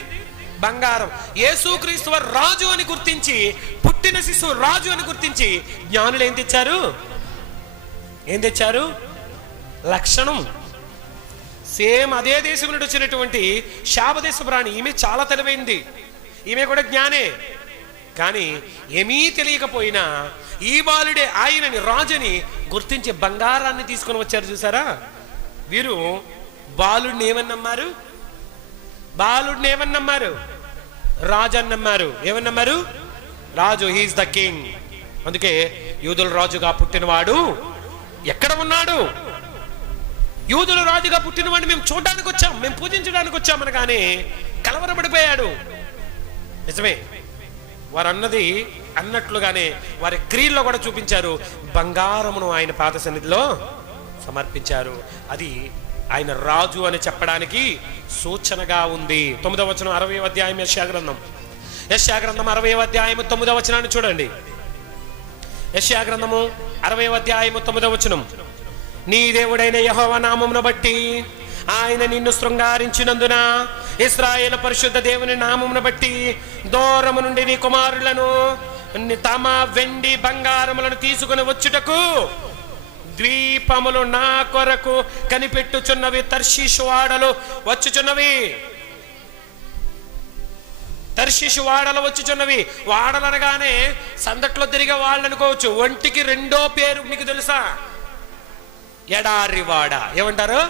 బంగారం. యేసుక్రీస్తు వారు రాజు అని గుర్తించి, పుట్టిన శిశువు రాజు అని గుర్తించి జ్ఞానులు ఏం తెచ్చారు? లక్షణం. సేమ్ అదే దేశం నుండి వచ్చినటువంటి శాపదేశపు రాణి. ఈమె చాలా తెలివైంది, ఈమె కూడా జ్ఞానే. కానీ ఏమీ తెలియకపోయినా ఈ బాలుడే ఆయనని రాజుని గుర్తించి బంగారాన్ని తీసుకొని వచ్చారు. చూసారా? వీరు బాలుడిని ఏమని నమ్మారు? రాజు అని నమ్మారు. ఏమని నమ్మారు? రాజు, హీఈస్ ద కింగ్. అందుకే యూదుల రాజుగా పుట్టినవాడు ఎక్కడ ఉన్నాడు? యూదుల రాజుగా పుట్టినవాడిని మేము చూడడానికి వచ్చాం, మేము పూజించడానికి వచ్చామని కానీ కలవరపడిపోయాడు. నిజమే, వారు అన్నది అన్నట్లుగానే వారి క్రియల్లో కూడా చూపించారు. బంగారమును ఆయన పాద సన్నిధిలో సమర్పించారు. అది ఆయన రాజు అని చెప్పడానికి సూచనగా ఉంది. 9వ వచనం 60వ అధ్యాయం యెషయా గ్రంథం 60వ అధ్యాయం 9వ వచనాన్ని చూడండి. యెషయా గ్రంథము 60వ అధ్యాయం 9వ వచనం. నీ దేవుడైన యెహోవా నామమును బట్టి ఆయన నిన్ను శృంగారించినందున, ఇశ్రాయేలు పరిశుద్ధ దేవుని నామమును బట్టి దూరము నుండి నీ కుమారులను తమ వెండి బంగారములను తీసుకుని వచ్చుటకు ద్వీపములు నా కొరకు కనిపెట్టుచున్నవి. తర్షీషు వాడలు వచ్చుచున్నవి. వాడలనగానే సందట్లో తిరిగే వాళ్ళు అనుకోవచ్చు. ఒంటికి 2వ పేరు మీకు తెలుసా? ఎడారి వాడ. ఏమంటారు?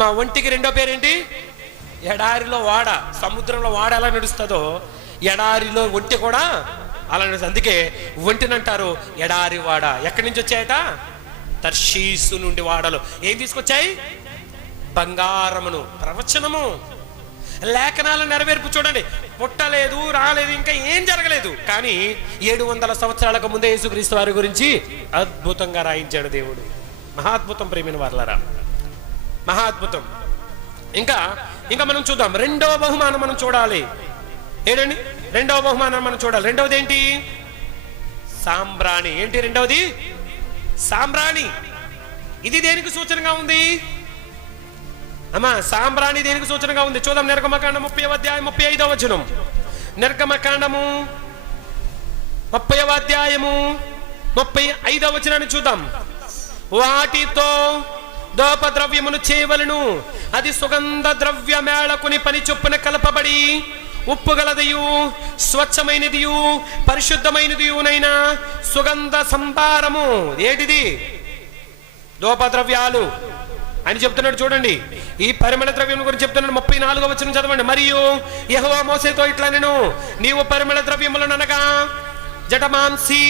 మా ఒంటికి 2వ పేరేంటి? ఎడారిలో వాడ. సముద్రంలో వాడ ఎలా నడుస్తుందో ఎడారిలో ఒంటి కూడా అలా నడుస్తుంది. అందుకే ఒంటినంటారు ఎడారి వాడ. ఎక్కడి నుంచి వచ్చాయట? తర్షీసు నుండి వాడలు. ఏం తీసుకొచ్చాయి? బంగారమును. ప్రవచనము. లేఖనాల నెరవేర్పు చూడండి, పుట్టలేదు, రాలేదు, ఇంకా ఏం జరగలేదు, కానీ 700 సంవత్సరాలకు ముందే యేసుక్రీస్తు వారి గురించి అద్భుతంగా రాయించాడు దేవుడు. మహాద్భుతం ప్రేమిన వారలారా, మహాద్భుతం. ఇంకా ఇంకా మనం చూద్దాం. రెండవ బహుమానం మనం చూడాలి. ఏంటండి రెండవ బహుమానం మనం చూడాలి? రెండవది ఏంటి? సాంబ్రాణి. ఏంటి రెండవది? సాంబ్రాణి. ఇది దేనికి సూచనగా ఉంది అమ్మా? సాంబ్రాణి దేనికి సూచనగా ఉంది? చూద్దాం. నిర్గమకాండం 30వ అధ్యాయం 35వ వచనం. నిర్గమకాండము 30వ అధ్యాయము 35వ వచనాన్ని చూద్దాం. వాటితో దోపద్రవ్యమును చేయవలను, అది సుగంధ ద్రవ్య మేళకుని పని చొప్పున కలపబడి ఉప్పు గలదియు స్వచ్ఛమైనదియు పరిశుద్ధమైనదియునైనా సుగంధ సంభారము. ఏంటిది? దోపద్రవ్యాలు అని చెప్తున్నాడు. చూడండి, ఈ పరిమళ ద్రవ్యం గురించి చెప్తున్నాడు. 34వ వచనం చదవండి. మరియు యెహోవా మోసేతో ఇట్లా నేను, నీవు పరిమళ ద్రవ్యములను అనగా జటమాంసి,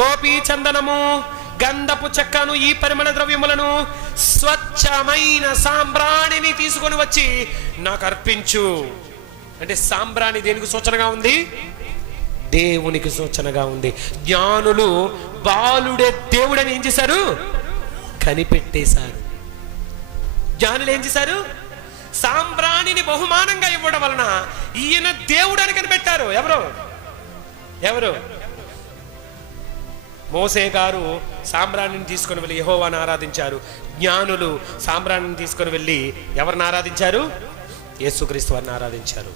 గోపీ చందనము, గంధపు చెక్కను, ఈ పరిమళ ద్రవ్యములను స్వచ్ఛమైన సాంబ్రాణిని తీసుకొని వచ్చి నాకు అర్పించు. అంటే సాంబ్రాణి దేనికి సూచనగా ఉంది? దేవునికి సూచనగా ఉంది. జ్ఞానులు బాలుడే దేవుడని ఏం చేశారు? కనిపెట్టేశారు. జ్ఞానులు ఏం చేశారు? సాంబ్రాణిని బహుమానంగా ఇవ్వడం వలన ఈయన దేవుడని కనిపెట్టారు. ఎవరు? మోసే గారు సాంబ్రాణిని తీసుకొని వెళ్ళి యెహోవాను ఆరాధించారు. జ్ఞానులు సాంబ్రాణిని తీసుకొని వెళ్ళి ఎవరిని ఆరాధించారు? యేసుక్రీస్తు వారిని ఆరాధించారు.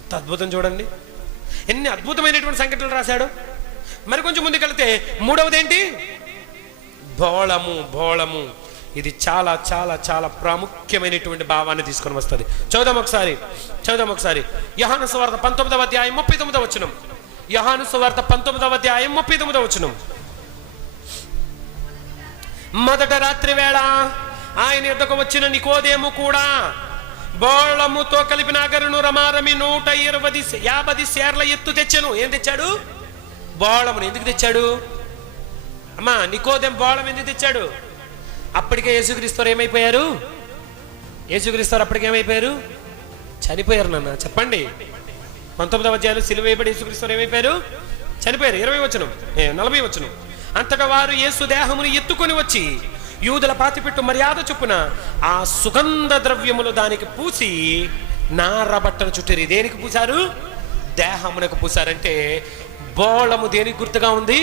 ఎంత అద్భుతం చూడండి, ఎన్ని అద్భుతమైనటువంటి సంఘటనలు రాశాడు. మరి కొంచెం ముందుకెళ్తే మూడవది ఏంటి? బోళము. ఇది చాలా చాలా చాలా ప్రాముఖ్యమైనటువంటి భావాన్ని తీసుకొని వస్తుంది. చదువుదాం ఒకసారి. యోహాను సువార్త 19వ అధ్యాయం 39వ వచనం. యోహాను సువార్త 19వ అధ్యాయం 39వ వచనం. మొదట రాత్రి వేళ ఆయన యొద్దకు వచ్చిన నికోదేము కూడా బోళముతో కలిపిన అగరును రమారమి 150 సేర్ల ఎత్తు తెచ్చాను. ఏం తెచ్చాడు? బోళమును. ఎందుకు తెచ్చాడు అమ్మా? నికోదేము బోళం ఎందుకు తెచ్చాడు? అప్పటికే యేసుక్రీస్తు ఏమైపోయారు? అప్పటికే ఏమైపోయారు? చనిపోయారు. నాన్న చెప్పండి. 19వ అధ్యాయంలో సిలువ వేయబడి యేసుక్రీస్తు ఏమైపోయారు? చనిపోయారు. 40వ వచనం. అంతటా వారు యేసు దేహమును ఎత్తుకొని వచ్చి యూదుల పాతిపెట్టు మర్యాద చొప్పున ఆ సుగంధ ద్రవ్యములు దానికి పూసి నారబట్టను చుట్టిరి. దేనికి పూశారు? దేహమునకు పూశారంటే బోళము దేనికి గుర్తుగా ఉంది?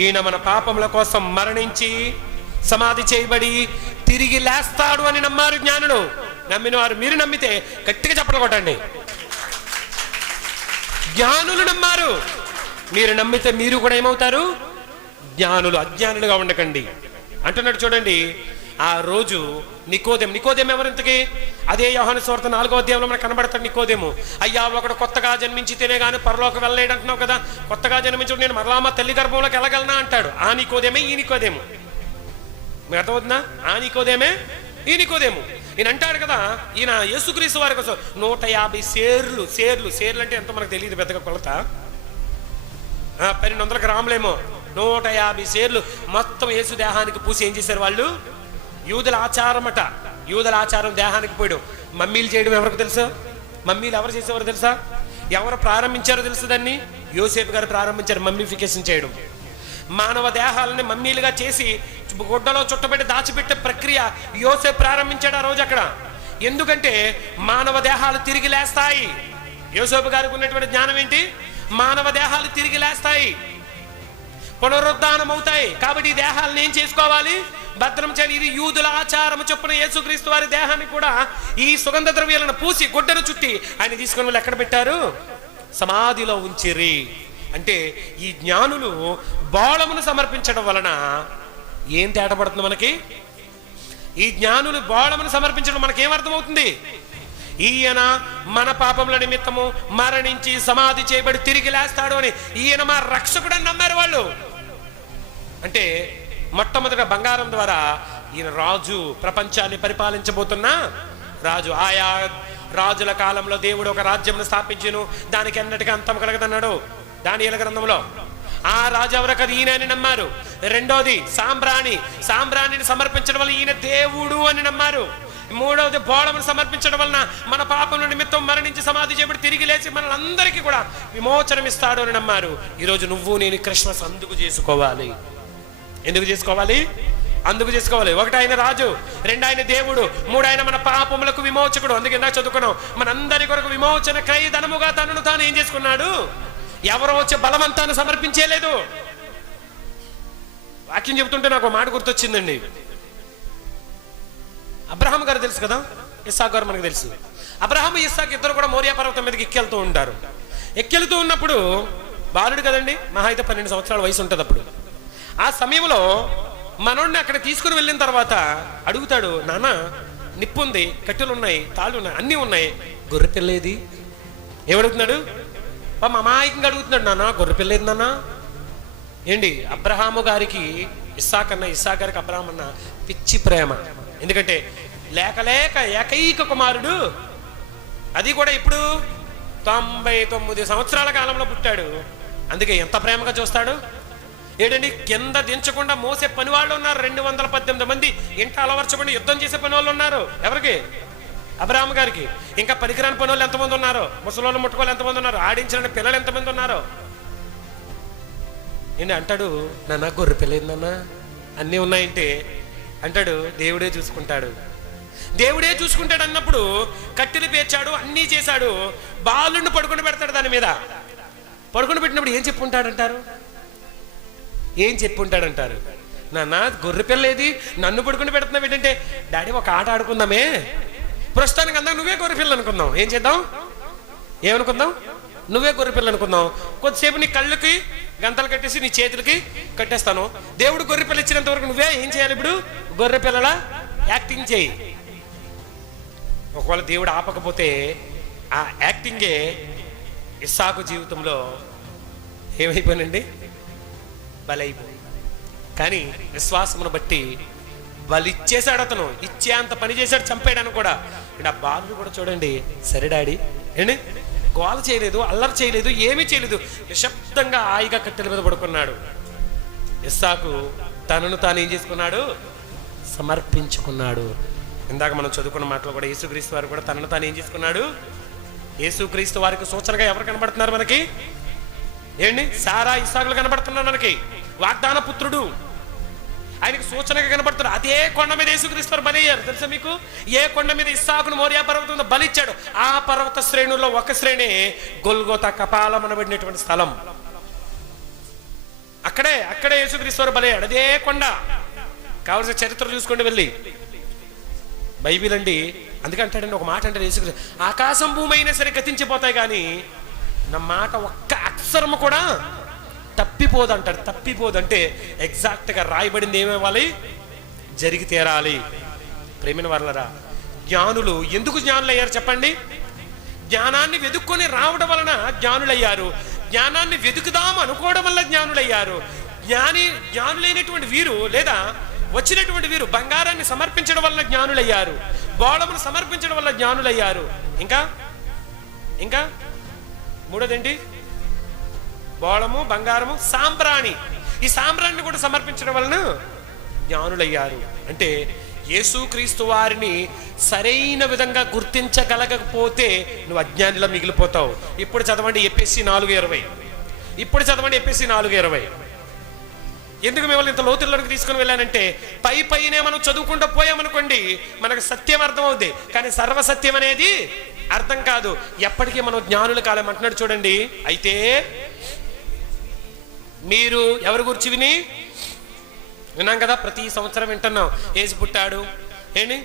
ఈయన మన పాపముల కోసం మరణించి సమాధి చేయబడి తిరిగి లేస్తాడు అని నమ్మారు జ్ఞానులు. నమ్మిన వారు మీరు నమ్మితే గట్టిగా చప్పట్లు కొట్టండి. జ్ఞానులు నమ్మారు, మీరు నమ్మితే మీరు కూడా ఏమవుతారు? జ్ఞానులు. అజ్ఞానులుగా ఉండకండి అంటున్నాడు. చూడండి, ఆ రోజు నికోదేము ఎవరింతకి? అదే యోహాను సువార్త 4వ అధ్యాయంలో మనకు కనబడతాడు నికోదేము. అయ్యా, ఒకడు కొత్తగా జన్మించితేనే కానీ పరలోకి వెళ్ళలేడు అంటున్నావు కదా, కొత్తగా జన్మించుడు నేను మరలా మా తల్లి గర్భంలోకి వెళ్ళగలనా అంటాడు. ఆ నికోదేమే ఈ నికోదేము. మీకు అర్థమవుతుందా? ఆ నికోదేమే ఈ నికోదేము. ఈయన అంటాడు కదా, ఈయన యేసుక్రీస్తు వారి కోసం 150 సేర్లు అంటే ఎంతో మనకు తెలియదు, పెద్దగా కొలత 1200 గ్రాములేమో. 150 సేర్లు మొత్తం యేసు దేహానికి పూసి ఏం చేశారు వాళ్ళు? యూదుల ఆచారం దేహానికి పోయడం. మమ్మీలు చేయడం ఎవరికి తెలుసా? మమ్మీలు ఎవరు చేసేవారు తెలుసా? ఎవరు ప్రారంభించారో తెలుసు? దాన్ని యోసేపు గారు ప్రారంభించారు, మమ్మీఫికేషన్ చేయడం. మానవ దేహాలని మమ్మీలుగా చేసి గుడ్డలో చుట్టబెట్టి దాచిపెట్టే ప్రక్రియ యోసేపు ప్రారంభించాడు ఆ రోజు అక్కడ. ఎందుకంటే మానవ దేహాలు తిరిగి లేస్తాయి. యోసేపు గారికి ఉన్నటువంటి జ్ఞానం ఏంటి? మానవ దేహాలు తిరిగి లేస్తాయి, పునరుద్ధానం అవుతాయి. కాబట్టి ఈ దేహాలను ఏం చేసుకోవాలి? భద్రం చేయాలి. ఇది యూదుల ఆచారం చొప్పున యేసుక్రీస్తు వారి దేహాన్ని కూడా ఈ సుగంధ ద్రవ్యాలను పూసి గుడ్డను చుట్టి ఆయన తీసుకొని వాళ్ళు ఎక్కడ పెట్టారు? సమాధిలో ఉంచిరి. అంటే ఈ జ్ఞానులు బోళమును సమర్పించడం వలన ఏం తేటపడుతుంది మనకి? ఈ జ్ఞానులు బోళమును సమర్పించడం మనకేమర్థమవుతుంది? ఈయన మన పాపముల నిమిత్తము మరణించి సమాధి చేయబడి తిరిగి లేస్తాడు అని, ఈయన మా రక్షకుడు అని నమ్మారు వాళ్ళు. అంటే మొట్టమొదట బంగారం ద్వారా ఈయన రాజు, ప్రపంచాన్ని పరిపాలించబోతున్న రాజు. ఆయా రాజుల కాలంలో దేవుడు ఒక రాజ్యం స్థాపించును, దానికి ఎన్నటికీ అంతం కలగదన్నాడు దానియేలు గ్రంథంలో. ఆ రాజు ఎవరు కదా? ఈయన అని నమ్మారు. రెండోది సాంబ్రాణిని సమర్పించడం వల్ల ఈయన దేవుడు అని నమ్మారు. మూడవది బోళమును సమర్పించడం వలన మన పాపముల నిమిత్తం మరణించి సమాధి చేయబడి తిరిగి లేచి మనలందరికీ కూడా విమోచనం ఇస్తాడు అని నమ్మారు. ఈరోజు నువ్వు నేను క్రిస్మస్ అందుకు చేసుకోవాలి. ఎందుకు చేసుకోవాలి? అందుకు చేసుకోవాలి. ఒకటి ఆయన రాజు, రెండు ఆయన దేవుడు, మూడు ఆయన మన పాపములకు విమోచకుడు. అందుకే ఇందాక చదువుకున్నాం, మనందరి కొరకు విమోచన క్రయధనముగా తనను తాను ఏం చేసుకున్నాడు? ఎవరో వచ్చే బలవంతాన్ని సమర్పించేలేదు. వాక్యం చెబుతుంటే నాకు మాట గుర్తొచ్చిందండి. అబ్రహాం గారు తెలుసు కదా, ఇస్సాకు గారు మనకు తెలుసు. అబ్రహాం ఇస్సాకు ఇద్దరు కూడా మోరియా పర్వతం మీదకి ఎక్కెళ్తూ ఉంటారు. ఎక్కెళ్తూ ఉన్నప్పుడు బాలుడు కదండి, మహా అయితే 12 సంవత్సరాల వయసు ఉంటుంది. అప్పుడు ఆ సమయంలో మనోడిని అక్కడ తీసుకుని వెళ్ళిన తర్వాత అడుగుతాడు, నాన్న నిప్పు ఉంది, కట్టెలు ఉన్నాయి, తాళ్ళు ఉన్నాయి, అన్నీ ఉన్నాయి, గొర్రె పిల్లేది? ఏమడుగుతున్నాడు? అమాయకంగా అడుగుతున్నాడు, నాన్న గొర్రె పిల్లేది నాన్న. ఏంటి, అబ్రహాము గారికి ఇస్సాకు గారికి అబ్రహాం అన్న పిచ్చి ప్రేమ. ఎందుకంటే లేక లేక ఏకైక కుమారుడు, అది కూడా ఇప్పుడు 99 సంవత్సరాల కాలంలో పుట్టాడు. అందుకే ఎంత ప్రేమగా చూస్తాడు. ఏంటండి, కింద దించకుండా మోసే పని వాళ్ళు ఉన్నారు 218 మంది. ఇంట అలవర్చకుండా యుద్ధం చేసే పని వాళ్ళు ఉన్నారు. ఎవరికి? అబ్రహాం గారికి. ఇంకా పనికిరాని పని వాళ్ళు ఎంతమంది ఉన్నారు? ముసలోళ్ళు ముట్టుకోవాలి ఎంతమంది ఉన్నారు? ఆడించిన పిల్లలు ఎంతమంది ఉన్నారు? ఏంటి అంటాడు, నాన్న గొర్రె పిల్లేదు నాన్న, అన్నీ ఉన్నాయంటే అంటాడు, దేవుడే చూసుకుంటాడు. దేవుడే చూసుకుంటాడు అన్నప్పుడు కట్టెలు పేర్చాడు, అన్నీ చేశాడు. బాలుడిని పడుకుని పెడతాడు. దాని మీద పడుకుని పెట్టినప్పుడు ఏం చెప్పుంటాడంటారు? ఏం చెప్పుంటాడంటారు? నాన్న గొర్రె పిల్లేది, నన్ను పడుకుని పెడుతున్నావు ఏంటంటే, డాడీ ఒక ఆట ఆడుకుందామే, ప్రస్తుతానికి అందాక నువ్వే గొర్రె పిల్ల అనుకుందాం. ఏం చేద్దాం? ఏమనుకుందాం? నువ్వే గొర్రె పిల్ల అనుకుందాం. కొద్దిసేపు నీ కళ్ళకి గంతలు కట్టేసి నీ చేతులకి కట్టేస్తాను. దేవుడు గొర్రె పిల్ల ఇచ్చినంత వరకు నువ్వే ఏం చేయాలి? ఇప్పుడు గొర్రె పిల్లలా యాక్టింగ్ చేయి. ఒకవేళ దేవుడు ఆపకపోతే ఆ యాక్టింగే ఇస్సాకు జీవితంలో ఏమైపోయినండి? బలైపోయి. కానీ విశ్వాసమును బట్టి బలి ఇచ్చేశాడు. అతను ఇచ్చే అంత పని చేశాడు, చంపాడని కూడా. ఆ బాలుడు కూడా చూడండి, సరే డాడీ ఏంటి, గోల చేయలేదు, అల్లరి చేయలేదు, ఏమీ చేయలేదు, నిశ్శబ్దంగా హాయిగా కట్టెల మీద పడుకున్నాడు. ఇస్సాకు తనను తాను ఏం చేసుకున్నాడు? సమర్పించుకున్నాడు. ఇందాక మనం చదువుకున్న మాటలు కూడా యేసుక్రీస్తు వారు కూడా తనను తాను ఏం చేసుకున్నాడు? యేసుక్రీస్తు వారికి సూచనగా ఎవరు కనబడుతున్నారు మనకి? ఏంటి, సారా ఇస్సాకులు కనబడుతున్నారు మనకి. వాగ్దాన పుత్రుడు ఆయనకి సూచనగా కనబడుతున్నాడు. అదే కొండ మీద యేసుక్రీస్తు వారు బలి అయ్యారు. తెలుసా మీకు? ఏ కొండ మీద ఇస్సాకును మోరియా పర్వతం బలిచ్చాడు, ఆ పర్వత శ్రేణుల్లో ఒక శ్రేణి గొల్గోతా కపాలం అనబడినటువంటి స్థలం. అక్కడే యేసుక్రీస్తు వారు బలి అయ్యాడు. అదే కొండ. కావలసిన చరిత్ర చూసుకోండి వెళ్ళి, బైబిల్ అండి. అందుకే అంటాడండి, ఒక మాట అంటే యేసుక్రీస్తు, ఆకాశం భూమి అయినా సరే గతించిపోతాయి కానీ నా మాట ఒక్క అక్షరము కూడా తప్పిపోదు అంటాడు. తప్పిపోదు అంటే ఎగ్జాక్ట్గా రాయబడింది ఏమవ్వాలి? జరిగి తీరాలి. ప్రేమిన వాళ్ళరా, జ్ఞానులు ఎందుకు జ్ఞానులు అయ్యారు చెప్పండి? జ్ఞానాన్ని వెతుక్కొని రావడం వలన జ్ఞానులయ్యారు. జ్ఞానాన్ని వెతుకుదాం అనుకోవడం వల్ల జ్ఞానులయ్యారు. జ్ఞానులైనటువంటి వీరు లేదా వచ్చినటువంటి వీరు బంగారాన్ని సమర్పించడం వల్ల జ్ఞానులయ్యారు. బోళమును సమర్పించడం వల్ల జ్ఞానులయ్యారు. ఇంకా మూడోదేంటి? బోళము, బంగారము, సాంబ్రాణి. ఈ సాంబ్రాణిని కూడా సమర్పించడం వలన జ్ఞానులయ్యారు. అంటే యేసుక్రీస్తు వారిని సరైన విధంగా గుర్తించగలగకపోతే నువ్వు అజ్ఞానిలా మిగిలిపోతావు. ఇప్పుడు చదవండి ఎఫెసీ 4:20. ఇప్పుడు చదవండి ఎఫెసీ 4:20. ఎందుకు మిమ్మల్ని ఇంత లోతుల్లోకి తీసుకుని వెళ్ళానంటే, పైనే మనం చదువుకుంటూ పోయామనుకోండి మనకు సత్యం అర్థం అవుద్ది, కానీ సర్వసత్యం అనేది అర్థం కాదు. ఎప్పటికీ మనం జ్ఞానులు కాలేమంటున్నాడు చూడండి. అయితే మీరు ఎవరి గురించి విన్నాం కదా, ప్రతి సంవత్సరం వింటున్నాం. యేసు పుట్టాడు, ఏంటి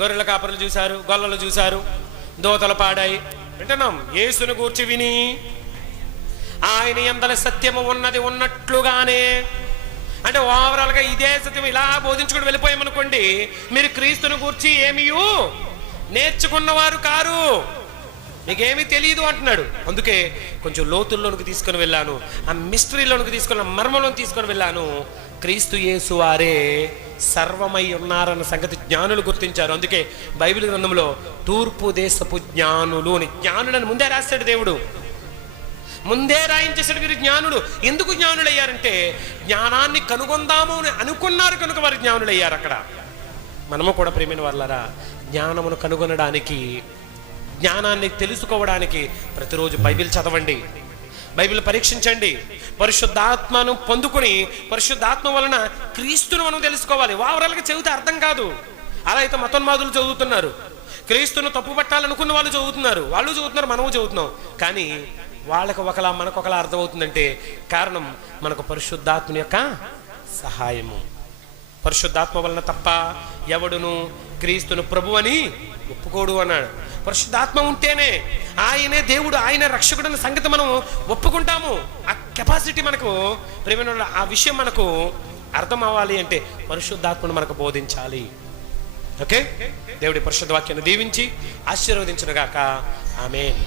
గొర్రెల కాపరులు చూశారు, గొల్లలు చూశారు, దోతలు పాడాయి, వింటున్నాం. యేసుని గూర్చి విని ఆయన యందలి సత్యము ఉన్నది ఉన్నట్లుగానే, అంటే ఓవరాల్గా ఇదే సత్యం ఇలా బోధించుకుని వెళ్ళిపోయామనుకోండి మీరు క్రీస్తుని గూర్చి ఏమీ నేర్చుకున్నవారు కారు, మీకేమీ తెలియదు అంటున్నాడు. అందుకే కొంచెం లోతుల్లోనికి తీసుకొని వెళ్ళాను, ఆ మిస్టరీలోనికి తీసుకుని, మర్మంలోకి తీసుకొని వెళ్ళాను. క్రీస్తు యేసు వారే సర్వమై ఉన్నారన్న సంగతి జ్ఞానులు గుర్తించారు. అందుకే బైబిల్ గ్రంథంలో తూర్పు దేశపు జ్ఞానులు అని జ్ఞానులను ముందే రాస్తాడు దేవుడు, ముందే రాయించేసాడు. వీరు జ్ఞానులు. ఎందుకు జ్ఞానులు అయ్యారంటే జ్ఞానాన్ని కనుగొందాము అని అనుకున్నారు కనుక వారు జ్ఞానులు అయ్యారు. అక్కడ మనము కూడా ప్రేమైన వాళ్ళరా జ్ఞానమును కనుగొనడానికి, జ్ఞానాన్ని తెలుసుకోవడానికి ప్రతిరోజు బైబిల్ చదవండి, బైబిల్ పరీక్షించండి, పరిశుద్ధాత్మను పొందుకుని పరిశుద్ధాత్మ వలన క్రీస్తును మనం తెలుసుకోవాలి. వావరాలుగా చదివితే అర్థం కాదు. అలా అయితే మతోన్మాదులు చదువుతున్నారు, క్రీస్తును తప్పు పట్టాలనుకున్న వాళ్ళు చదువుతున్నారు, మనము చదువుతున్నాం. కానీ వాళ్ళకి ఒకలా మనకు ఒకలా అర్థమవుతుందంటే కారణం మనకు పరిశుద్ధాత్మ యొక్క సహాయము. పరిశుద్ధాత్మ వలన తప్ప ఎవడును క్రీస్తును ప్రభు అని ఒప్పుకోడు అన్నాడు. పరిశుద్ధాత్మ ఉంటేనే ఆయనే దేవుడు, ఆయన రక్షకుడు అన్న సంగతి మనం ఒప్పుకుంటాము. ఆ కెపాసిటీ మనకు, ప్రేమైన ఆ విషయం మనకు అర్థం అవ్వాలి అంటే పరిశుద్ధాత్మను మనకు బోధించాలి. ఓకే, దేవుడి పరిశుద్ధ వాక్యాన్ని దీవించి ఆశీర్వదించునుగాక. ఆమేన్.